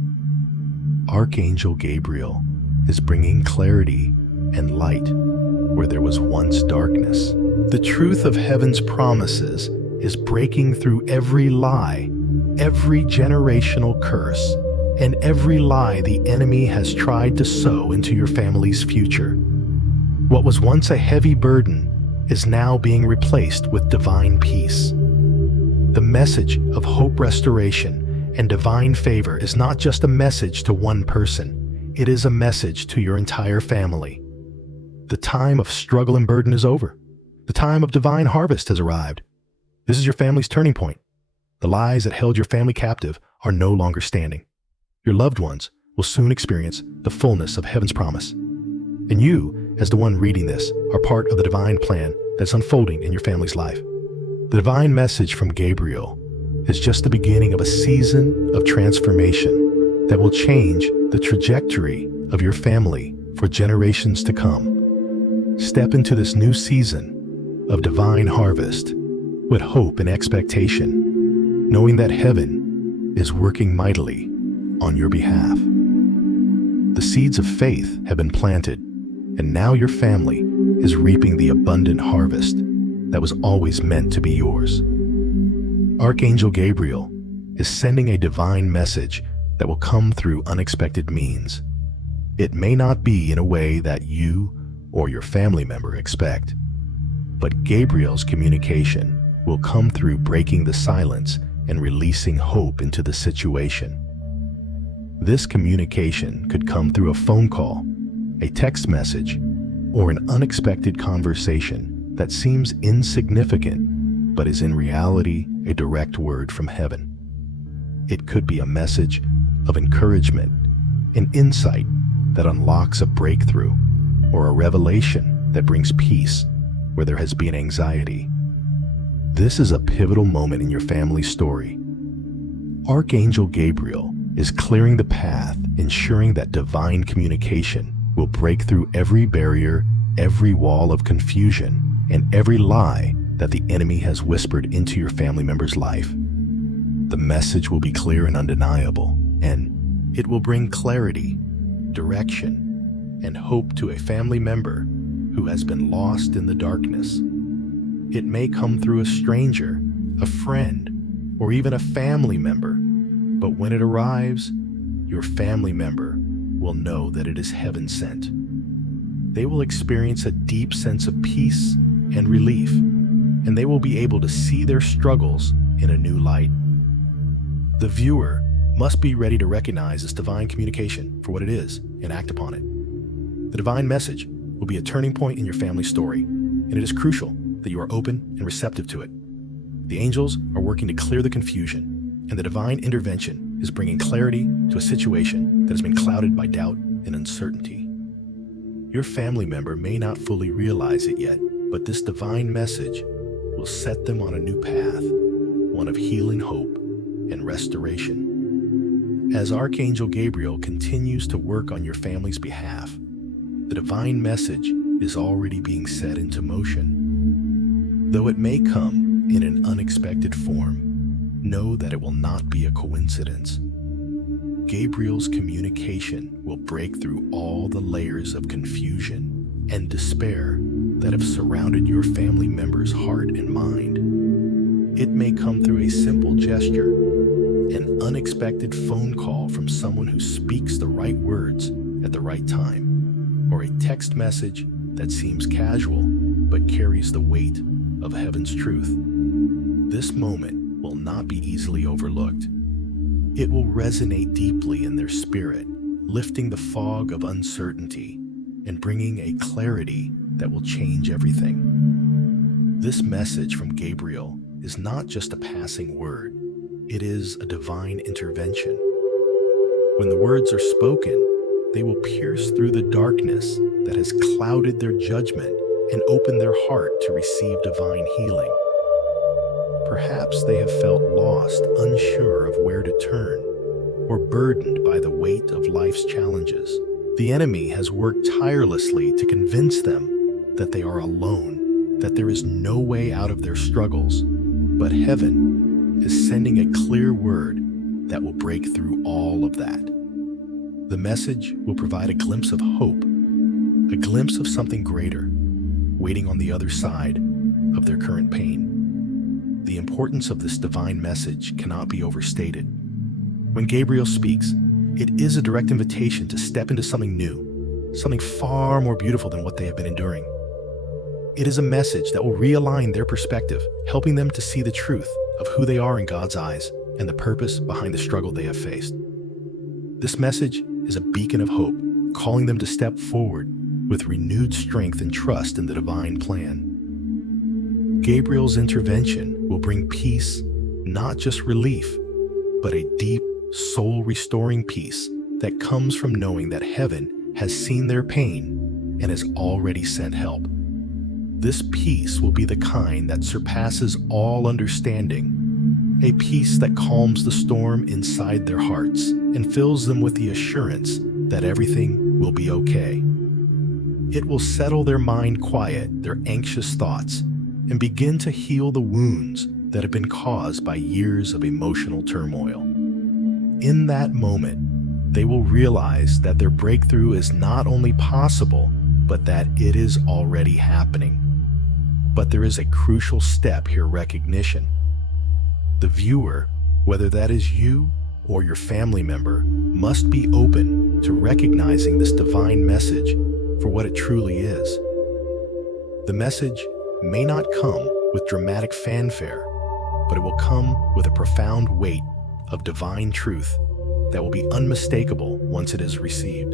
Archangel Gabriel is bringing clarity and light where there was once darkness. The truth of heaven's promises is breaking through every lie, every generational curse, and every lie the enemy has tried to sow into your family's future. What was once a heavy burden is now being replaced with divine peace. The message of hope, restoration, and divine favor is not just a message to one person, it is a message to your entire family. The time of struggle and burden is over. The time of divine harvest has arrived. This is your family's turning point. The lies that held your family captive are no longer standing. Your loved ones will soon experience the fullness of heaven's promise. And you, as the one reading this, are part of the divine plan that's unfolding in your family's life. The divine message from Gabriel is just the beginning of a season of transformation that will change the trajectory of your family for generations to come. Step into this new season of divine harvest with hope and expectation, knowing that heaven is working mightily on your behalf. The seeds of faith have been planted, and now your family is reaping the abundant harvest that was always meant to be yours. Archangel Gabriel is sending a divine message that will come through unexpected means. It may not be in a way that you or your family member expect, but Gabriel's communication will come through breaking the silence and releasing hope into the situation. This communication could come through a phone call, a text message, or an unexpected conversation that seems insignificant, but is in reality a direct word from heaven. It could be a message of encouragement, an insight that unlocks a breakthrough, or a revelation that brings peace where there has been anxiety. This is a pivotal moment in your family's story. Archangel Gabriel is clearing the path, ensuring that divine communication will break through every barrier, every wall of confusion, and every lie that the enemy has whispered into your family member's life. The message will be clear and undeniable, and it will bring clarity, direction, and hope to a family member who has been lost in the darkness. It may come through a stranger, a friend, or even a family member, but when it arrives, your family member will know that it is heaven sent. They will experience a deep sense of peace and relief, and they will be able to see their struggles in a new light. The viewer must be ready to recognize this divine communication for what it is and act upon it. The divine message will be a turning point in your family story, and it is crucial that you are open and receptive to it. The angels are working to clear the confusion, and the divine intervention is bringing clarity to a situation that has been clouded by doubt and uncertainty. Your family member may not fully realize it yet, but this divine message will set them on a new path, one of healing, hope, and restoration. As Archangel Gabriel continues to work on your family's behalf, the divine message is already being set into motion. Though it may come in an unexpected form, know that it will not be a coincidence. Gabriel's communication will break through all the layers of confusion and despair that have surrounded your family member's heart and mind. It may come through a simple gesture, an unexpected phone call from someone who speaks the right words at the right time, or a text message that seems casual but carries the weight of heaven's truth. This moment will not be easily overlooked. It will resonate deeply in their spirit, lifting the fog of uncertainty and bringing a clarity that will change everything. This message from Gabriel is not just a passing word, it is a divine intervention. When the words are spoken, they will pierce through the darkness that has clouded their judgment and open their heart to receive divine healing. Perhaps they have felt lost, unsure of where to turn, or burdened by the weight of life's challenges. The enemy has worked tirelessly to convince them that they are alone, that there is no way out of their struggles. But heaven is sending a clear word that will break through all of that. The message will provide a glimpse of hope, a glimpse of something greater, waiting on the other side of their current pain. The importance of this divine message cannot be overstated. When Gabriel speaks, it is a direct invitation to step into something new, something far more beautiful than what they have been enduring. It is a message that will realign their perspective, helping them to see the truth of who they are in God's eyes and the purpose behind the struggle they have faced. This message is a beacon of hope, calling them to step forward with renewed strength and trust in the divine plan. Gabriel's intervention will bring peace, not just relief, but a deep, soul-restoring peace that comes from knowing that heaven has seen their pain and has already sent help. This peace will be the kind that surpasses all understanding, a peace that calms the storm inside their hearts and fills them with the assurance that everything will be okay. It will settle their mind quiet, their anxious thoughts, and begin to heal the wounds that have been caused by years of emotional turmoil. In that moment, they will realize that their breakthrough is not only possible, but that it is already happening. But there is a crucial step here: recognition. The viewer, whether that is you or your family member, must be open to recognizing this divine message for what it truly is. The message may not come with dramatic fanfare, but it will come with a profound weight of divine truth that will be unmistakable once it is received.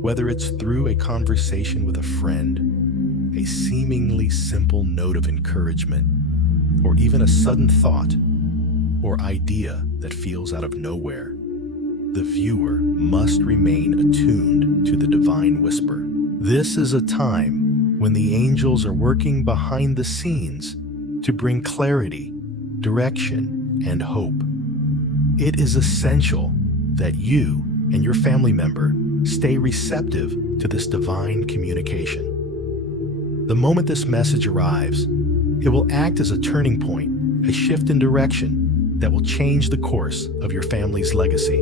Whether it's through a conversation with a friend, a seemingly simple note of encouragement, or even a sudden thought or idea that feels out of nowhere, the viewer must remain attuned to the divine whisper. This is a time when the angels are working behind the scenes to bring clarity, direction, and hope. It is essential that you and your family member stay receptive to this divine communication. The moment this message arrives, it will act as a turning point, a shift in direction that will change the course of your family's legacy.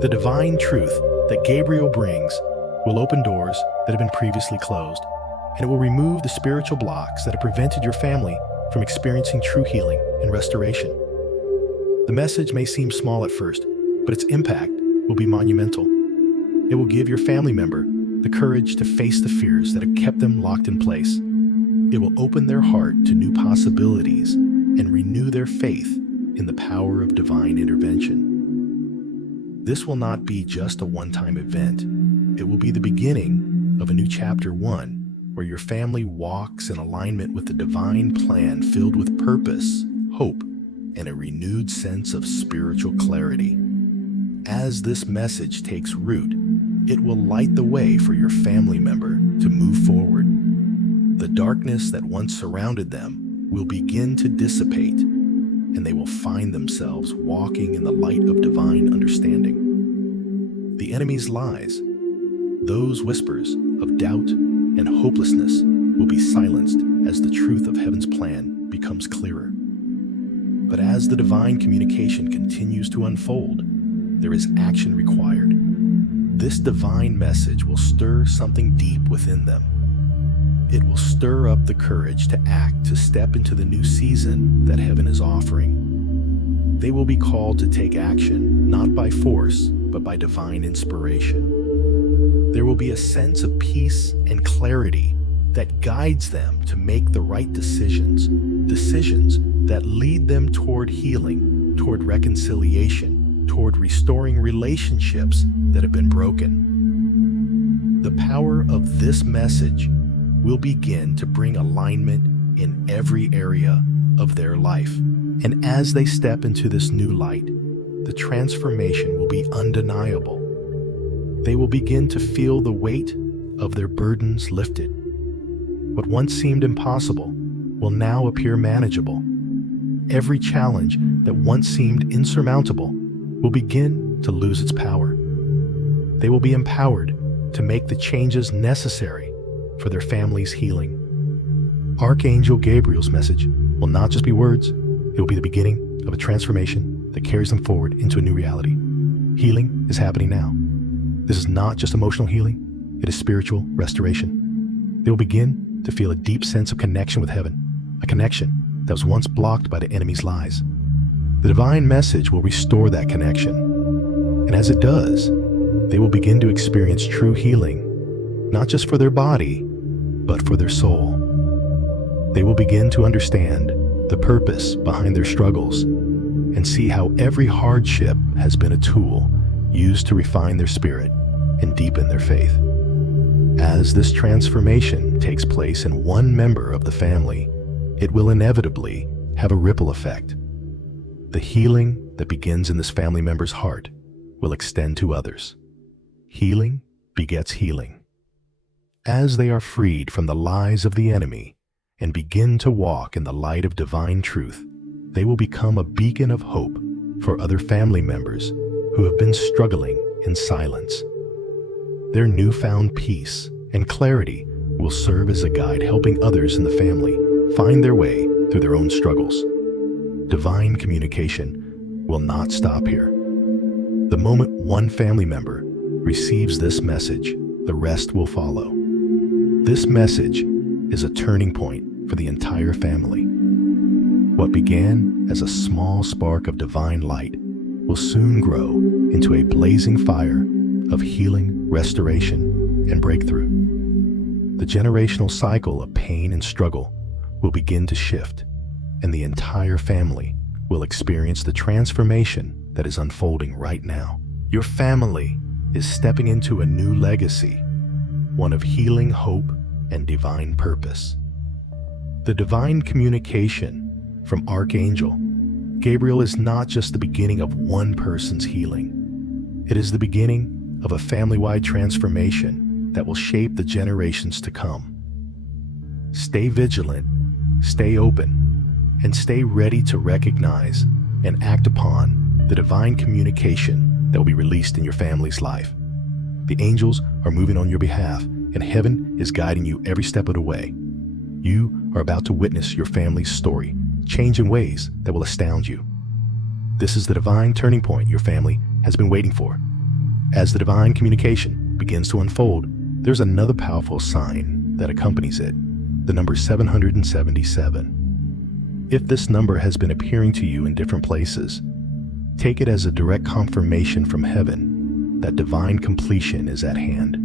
The divine truth that Gabriel brings will open doors that have been previously closed, and it will remove the spiritual blocks that have prevented your family from experiencing true healing and restoration. The message may seem small at first, but its impact will be monumental. It will give your family member the courage to face the fears that have kept them locked in place. It will open their heart to new possibilities and renew their faith in the power of divine intervention. This will not be just a one-time event. It will be the beginning of a new chapter 1, where your family walks in alignment with the divine plan, filled with purpose, hope, and a renewed sense of spiritual clarity. As this message takes root, it will light the way for your family member to move forward. The darkness that once surrounded them will begin to dissipate, and they will find themselves walking in the light of divine understanding. The enemy's lies, those whispers of doubt and hopelessness, will be silenced as the truth of heaven's plan becomes clearer. But as the divine communication continues to unfold, there is action required. This divine message will stir something deep within them. It will stir up the courage to act, to step into the new season that heaven is offering. They will be called to take action, not by force, but by divine inspiration. There will be a sense of peace and clarity that guides them to make the right decisions, decisions that lead them toward healing, toward reconciliation, toward restoring relationships that have been broken. The power of this message will begin to bring alignment in every area of their life. And as they step into this new light, the transformation will be undeniable. They will begin to feel the weight of their burdens lifted. What once seemed impossible will now appear manageable. Every challenge that once seemed insurmountable will begin to lose its power. They will be empowered to make the changes necessary for their family's healing. Archangel Gabriel's message will not just be words, it will be the beginning of a transformation that carries them forward into a new reality. Healing is happening now. This is not just emotional healing, it is spiritual restoration. They will begin to feel a deep sense of connection with heaven, a connection that was once blocked by the enemy's lies. The divine message will restore that connection. And as it does, they will begin to experience true healing, not just for their body, but for their soul. They will begin to understand the purpose behind their struggles and see how every hardship has been a tool used to refine their spirit and deepen their faith. As this transformation takes place in one member of the family, it will inevitably have a ripple effect. The healing that begins in this family member's heart will extend to others. Healing begets healing. As they are freed from the lies of the enemy and begin to walk in the light of divine truth, they will become a beacon of hope for other family members who have been struggling in silence. Their newfound peace and clarity will serve as a guide helping others in the family find their way through their own struggles. Divine communication will not stop here. The moment one family member receives this message, the rest will follow. This message is a turning point for the entire family. What began as a small spark of divine light will soon grow into a blazing fire of healing, restoration, and breakthrough. The generational cycle of pain and struggle will begin to shift, and the entire family will experience the transformation that is unfolding right now. Your family is stepping into a new legacy, one of healing, hope, and divine purpose. The divine communication from Archangel Gabriel is not just the beginning of one person's healing. It is the beginning of a family-wide transformation that will shape the generations to come. Stay vigilant, stay open, and stay ready to recognize and act upon the divine communication that will be released in your family's life. The angels are moving on your behalf, and heaven is guiding you every step of the way. You are about to witness your family's story change in ways that will astound you. This is the divine turning point your family has been waiting for. As the divine communication begins to unfold, there's another powerful sign that accompanies it, the number 777. If this number has been appearing to you in different places, take it as a direct confirmation from heaven that divine completion is at hand.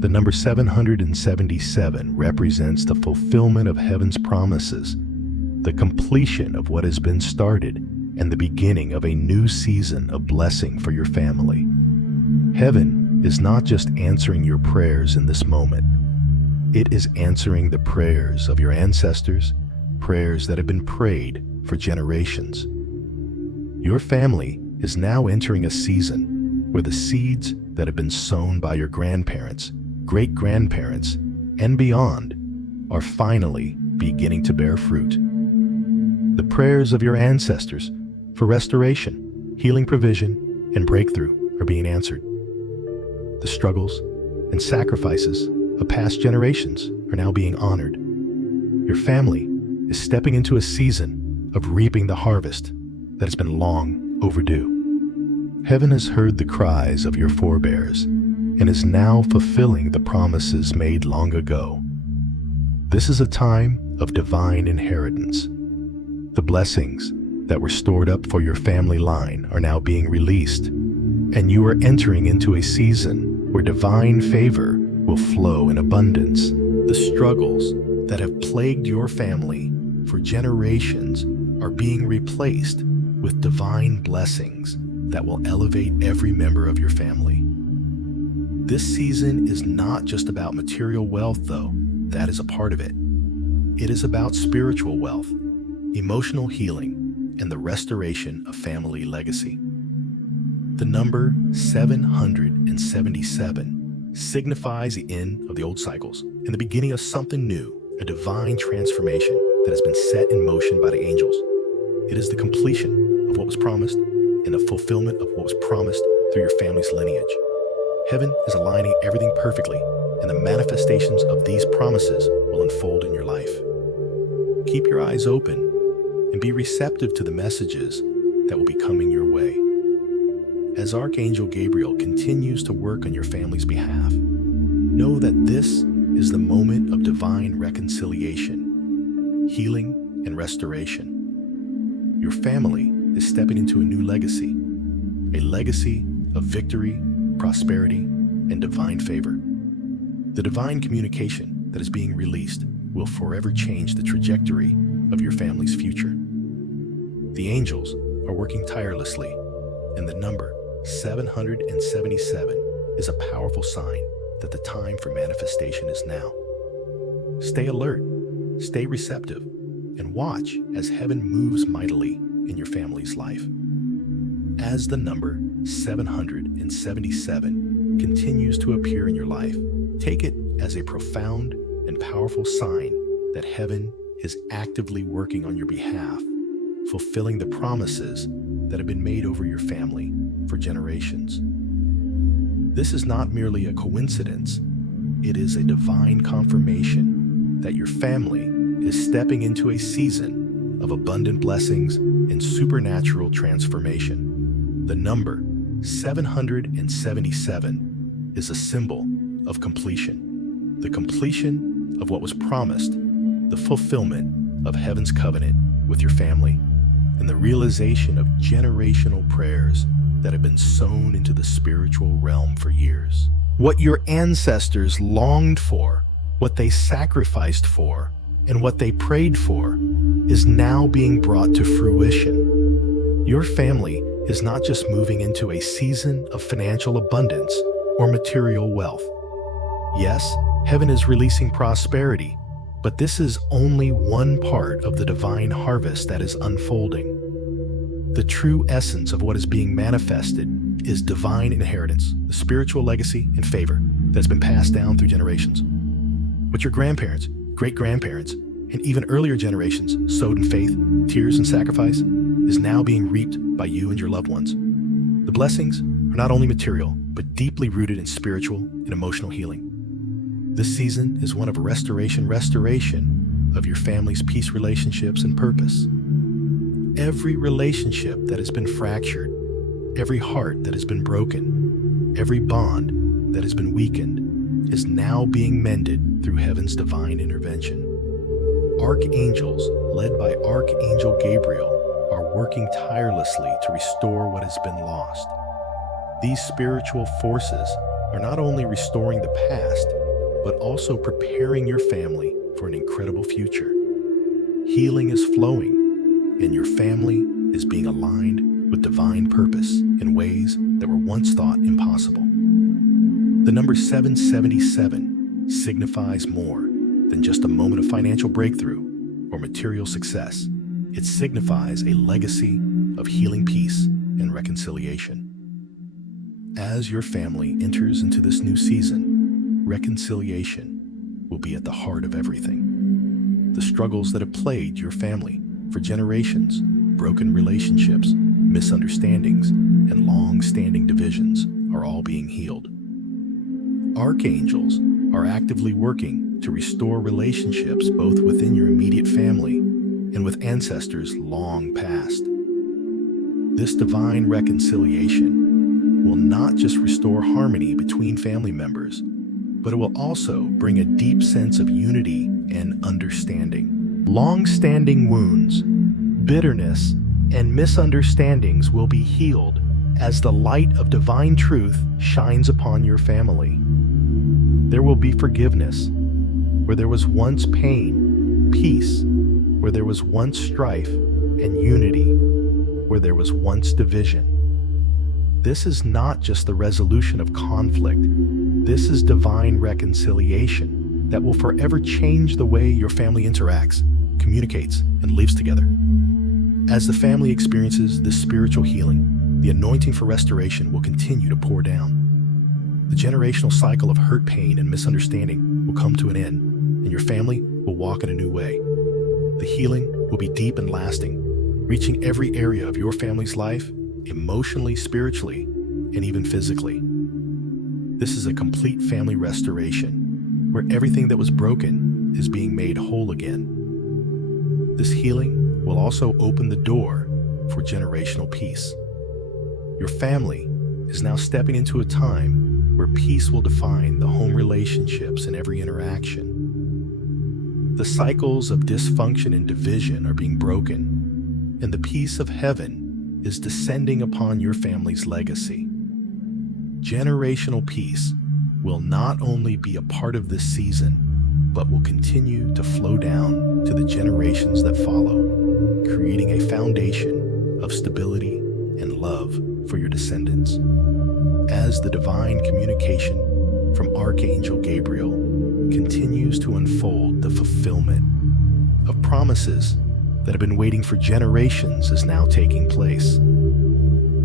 The number 777 represents the fulfillment of heaven's promises, the completion of what has been started, and the beginning of a new season of blessing for your family. Heaven is not just answering your prayers in this moment. It is answering the prayers of your ancestors, prayers that have been prayed for generations. Your family is now entering a season where the seeds that have been sown by your grandparents, great-grandparents, and beyond are finally beginning to bear fruit. The prayers of your ancestors for restoration, healing, provision, and breakthrough are being answered. The struggles and sacrifices of past generations are now being honored. Your family is stepping into a season of reaping the harvest that has been long overdue. Heaven has heard the cries of your forebears and is now fulfilling the promises made long ago. This is a time of divine inheritance. The blessings that were stored up for your family line are now being released, and you are entering into a season where divine favor will flow in abundance. The struggles that have plagued your family for generations are being replaced with divine blessings that will elevate every member of your family. This season is not just about material wealth, though. That is a part of it. It is about spiritual wealth, emotional healing, and the restoration of family legacy. The number 777 signifies the end of the old cycles and the beginning of something new, a divine transformation that has been set in motion by the angels. It is the completion of what was promised and the fulfillment of what was promised through your family's lineage. Heaven is aligning everything perfectly, and the manifestations of these promises will unfold in your life. Keep your eyes open and be receptive to the messages that will be coming your way. As Archangel Gabriel continues to work on your family's behalf, know that this is the moment of divine reconciliation, healing, and restoration. Your family is stepping into a new legacy, a legacy of victory, prosperity, and divine favor. The divine communication that is being released will forever change the trajectory of your family's future. The angels are working tirelessly, and the number 777 is a powerful sign that the time for manifestation is now. Stay alert, stay receptive, and watch as heaven moves mightily in your family's life. As the number 777 continues to appear in your life, take it as a profound and powerful sign that heaven is actively working on your behalf, fulfilling the promises that have been made over your family for generations. This is not merely a coincidence, it is a divine confirmation that your family is stepping into a season of abundant blessings and supernatural transformation. The number 777 is a symbol of completion, the completion of what was promised, the fulfillment of heaven's covenant with your family, and the realization of generational prayers that have been sown into the spiritual realm for years. What your ancestors longed for, what they sacrificed for, and what they prayed for is now being brought to fruition. Your family is not just moving into a season of financial abundance or material wealth. Yes, heaven is releasing prosperity, but this is only one part of the divine harvest that is unfolding. The true essence of what is being manifested is divine inheritance, the spiritual legacy and favor that's been passed down through generations. What your grandparents, great-grandparents, and even earlier generations sowed in faith, tears, and sacrifice is now being reaped by you and your loved ones. The blessings are not only material, but deeply rooted in spiritual and emotional healing. This season is one of restoration of your family's peace, relationships, and purpose. Every relationship that has been fractured, every heart that has been broken, every bond that has been weakened is now being mended through heaven's divine intervention. Archangels, led by Archangel Gabriel, are working tirelessly to restore what has been lost. These spiritual forces are not only restoring the past, but also preparing your family for an incredible future. Healing is flowing, and your family is being aligned with divine purpose in ways that were once thought impossible. The number 777 signifies more than just a moment of financial breakthrough or material success. It signifies a legacy of healing, peace, and reconciliation. As your family enters into this new season, reconciliation will be at the heart of everything. The struggles that have plagued your family for generations, broken relationships, misunderstandings, and long-standing divisions are all being healed. Archangels are actively working to restore relationships both within your immediate family and with ancestors long past. This divine reconciliation will not just restore harmony between family members, but it will also bring a deep sense of unity and understanding. Long-standing wounds, bitterness, and misunderstandings will be healed as the light of divine truth shines upon your family. There will be forgiveness where there was once pain, peace where there was once strife, and unity where there was once division. This is not just the resolution of conflict. This is divine reconciliation that will forever change the way your family interacts, communicates, and lives together. As the family experiences this spiritual healing, the anointing for restoration will continue to pour down. The generational cycle of hurt, pain, and misunderstanding will come to an end, and your family will walk in a new way. The healing will be deep and lasting, reaching every area of your family's life, emotionally, spiritually, and even physically. This is a complete family restoration, where everything that was broken is being made whole again. This healing will also open the door for generational peace. Your family is now stepping into a time where peace will define the home relationships and every interaction. The cycles of dysfunction and division are being broken, and the peace of heaven is descending upon your family's legacy. Generational peace will not only be a part of this season, but will continue to flow down to the generations that follow, creating a foundation of stability and love for your descendants. As the divine communication from Archangel Gabriel continues to unfold, the fulfillment of promises that have been waiting for generations is now taking place.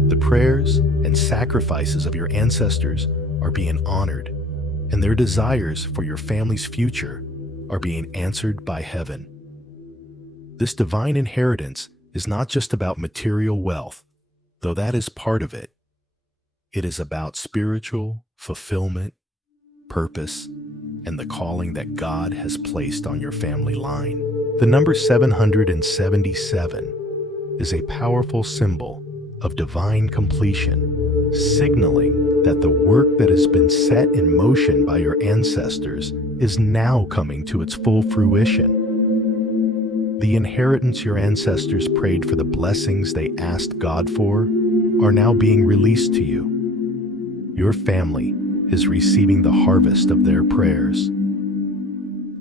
The prayers and sacrifices of your ancestors are being honored, and their desires for your family's future are being answered by heaven. This divine inheritance is not just about material wealth, though that is part of it. It is about spiritual fulfillment, purpose, and the calling that God has placed on your family line. The number 777 is a powerful symbol of divine completion, signaling that the work that has been set in motion by your ancestors is now coming to its full fruition. The inheritance your ancestors prayed for, the blessings they asked God for, are now being released to you. Your family is receiving the harvest of their prayers.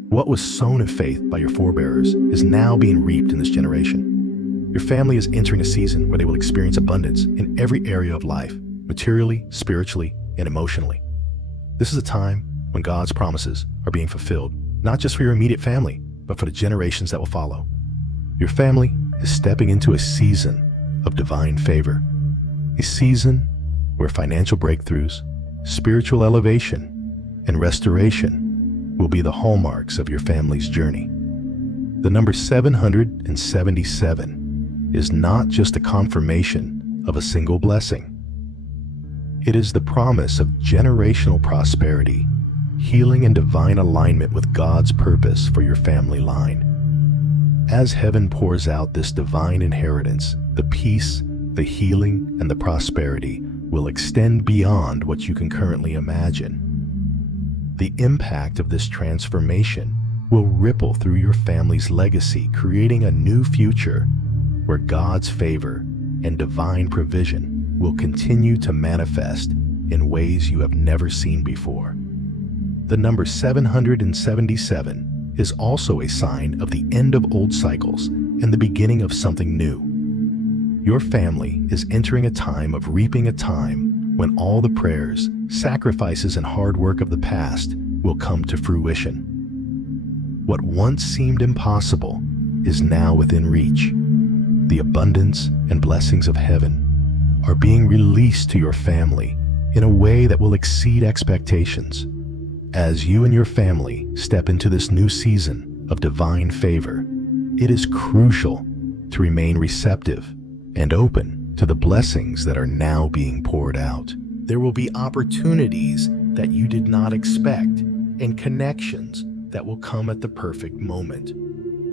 What was sown in faith by your forebears is now being reaped in this generation. Your family is entering a season where they will experience abundance in every area of life, materially, spiritually, and emotionally. This is a time when God's promises are being fulfilled, not just for your immediate family, but for the generations that will follow. Your family is stepping into a season of divine favor, a season where financial breakthroughs, spiritual elevation, and restoration will be the hallmarks of your family's journey. The number 777 is not just a confirmation of a single blessing. It is the promise of generational prosperity, healing, and divine alignment with God's purpose for your family line. As heaven pours out this divine inheritance, the peace, the healing, and the prosperity will extend beyond what you can currently imagine. The impact of this transformation will ripple through your family's legacy, creating a new future where God's favor and divine provision will continue to manifest in ways you have never seen before. The number 777 is also a sign of the end of old cycles and the beginning of something new. Your family is entering a time of reaping, a time when all the prayers, sacrifices, and hard work of the past will come to fruition. What once seemed impossible is now within reach. The abundance and blessings of heaven are being released to your family in a way that will exceed expectations. As you and your family step into this new season of divine favor, it is crucial to remain receptive and open to the blessings that are now being poured out. There will be opportunities that you did not expect and connections that will come at the perfect moment.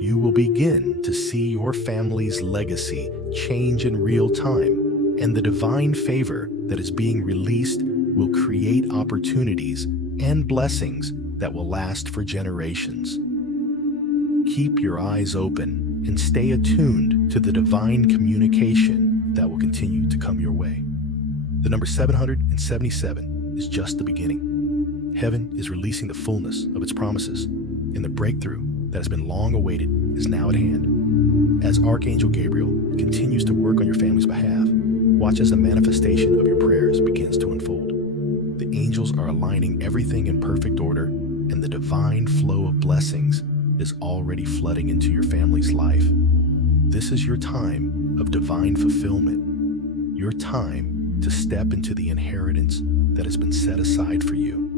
You will begin to see your family's legacy change in real time, and the divine favor that is being released will create opportunities and blessings that will last for generations. Keep your eyes open and stay attuned to the divine communication that will continue to come your way. The number 777 is just the beginning. Heaven is releasing the fullness of its promises, and the breakthrough that has been long awaited is now at hand. As Archangel Gabriel continues to work on your family's behalf, watch as the manifestation of your prayers begins to unfold. The angels are aligning everything in perfect order, and the divine flow of blessings is already flooding into your family's life. This is your time of divine fulfillment, your time to step into the inheritance that has been set aside for you.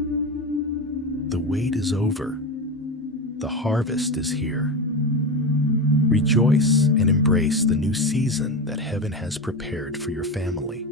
The wait is over. The harvest is here. Rejoice and embrace the new season that heaven has prepared for your family.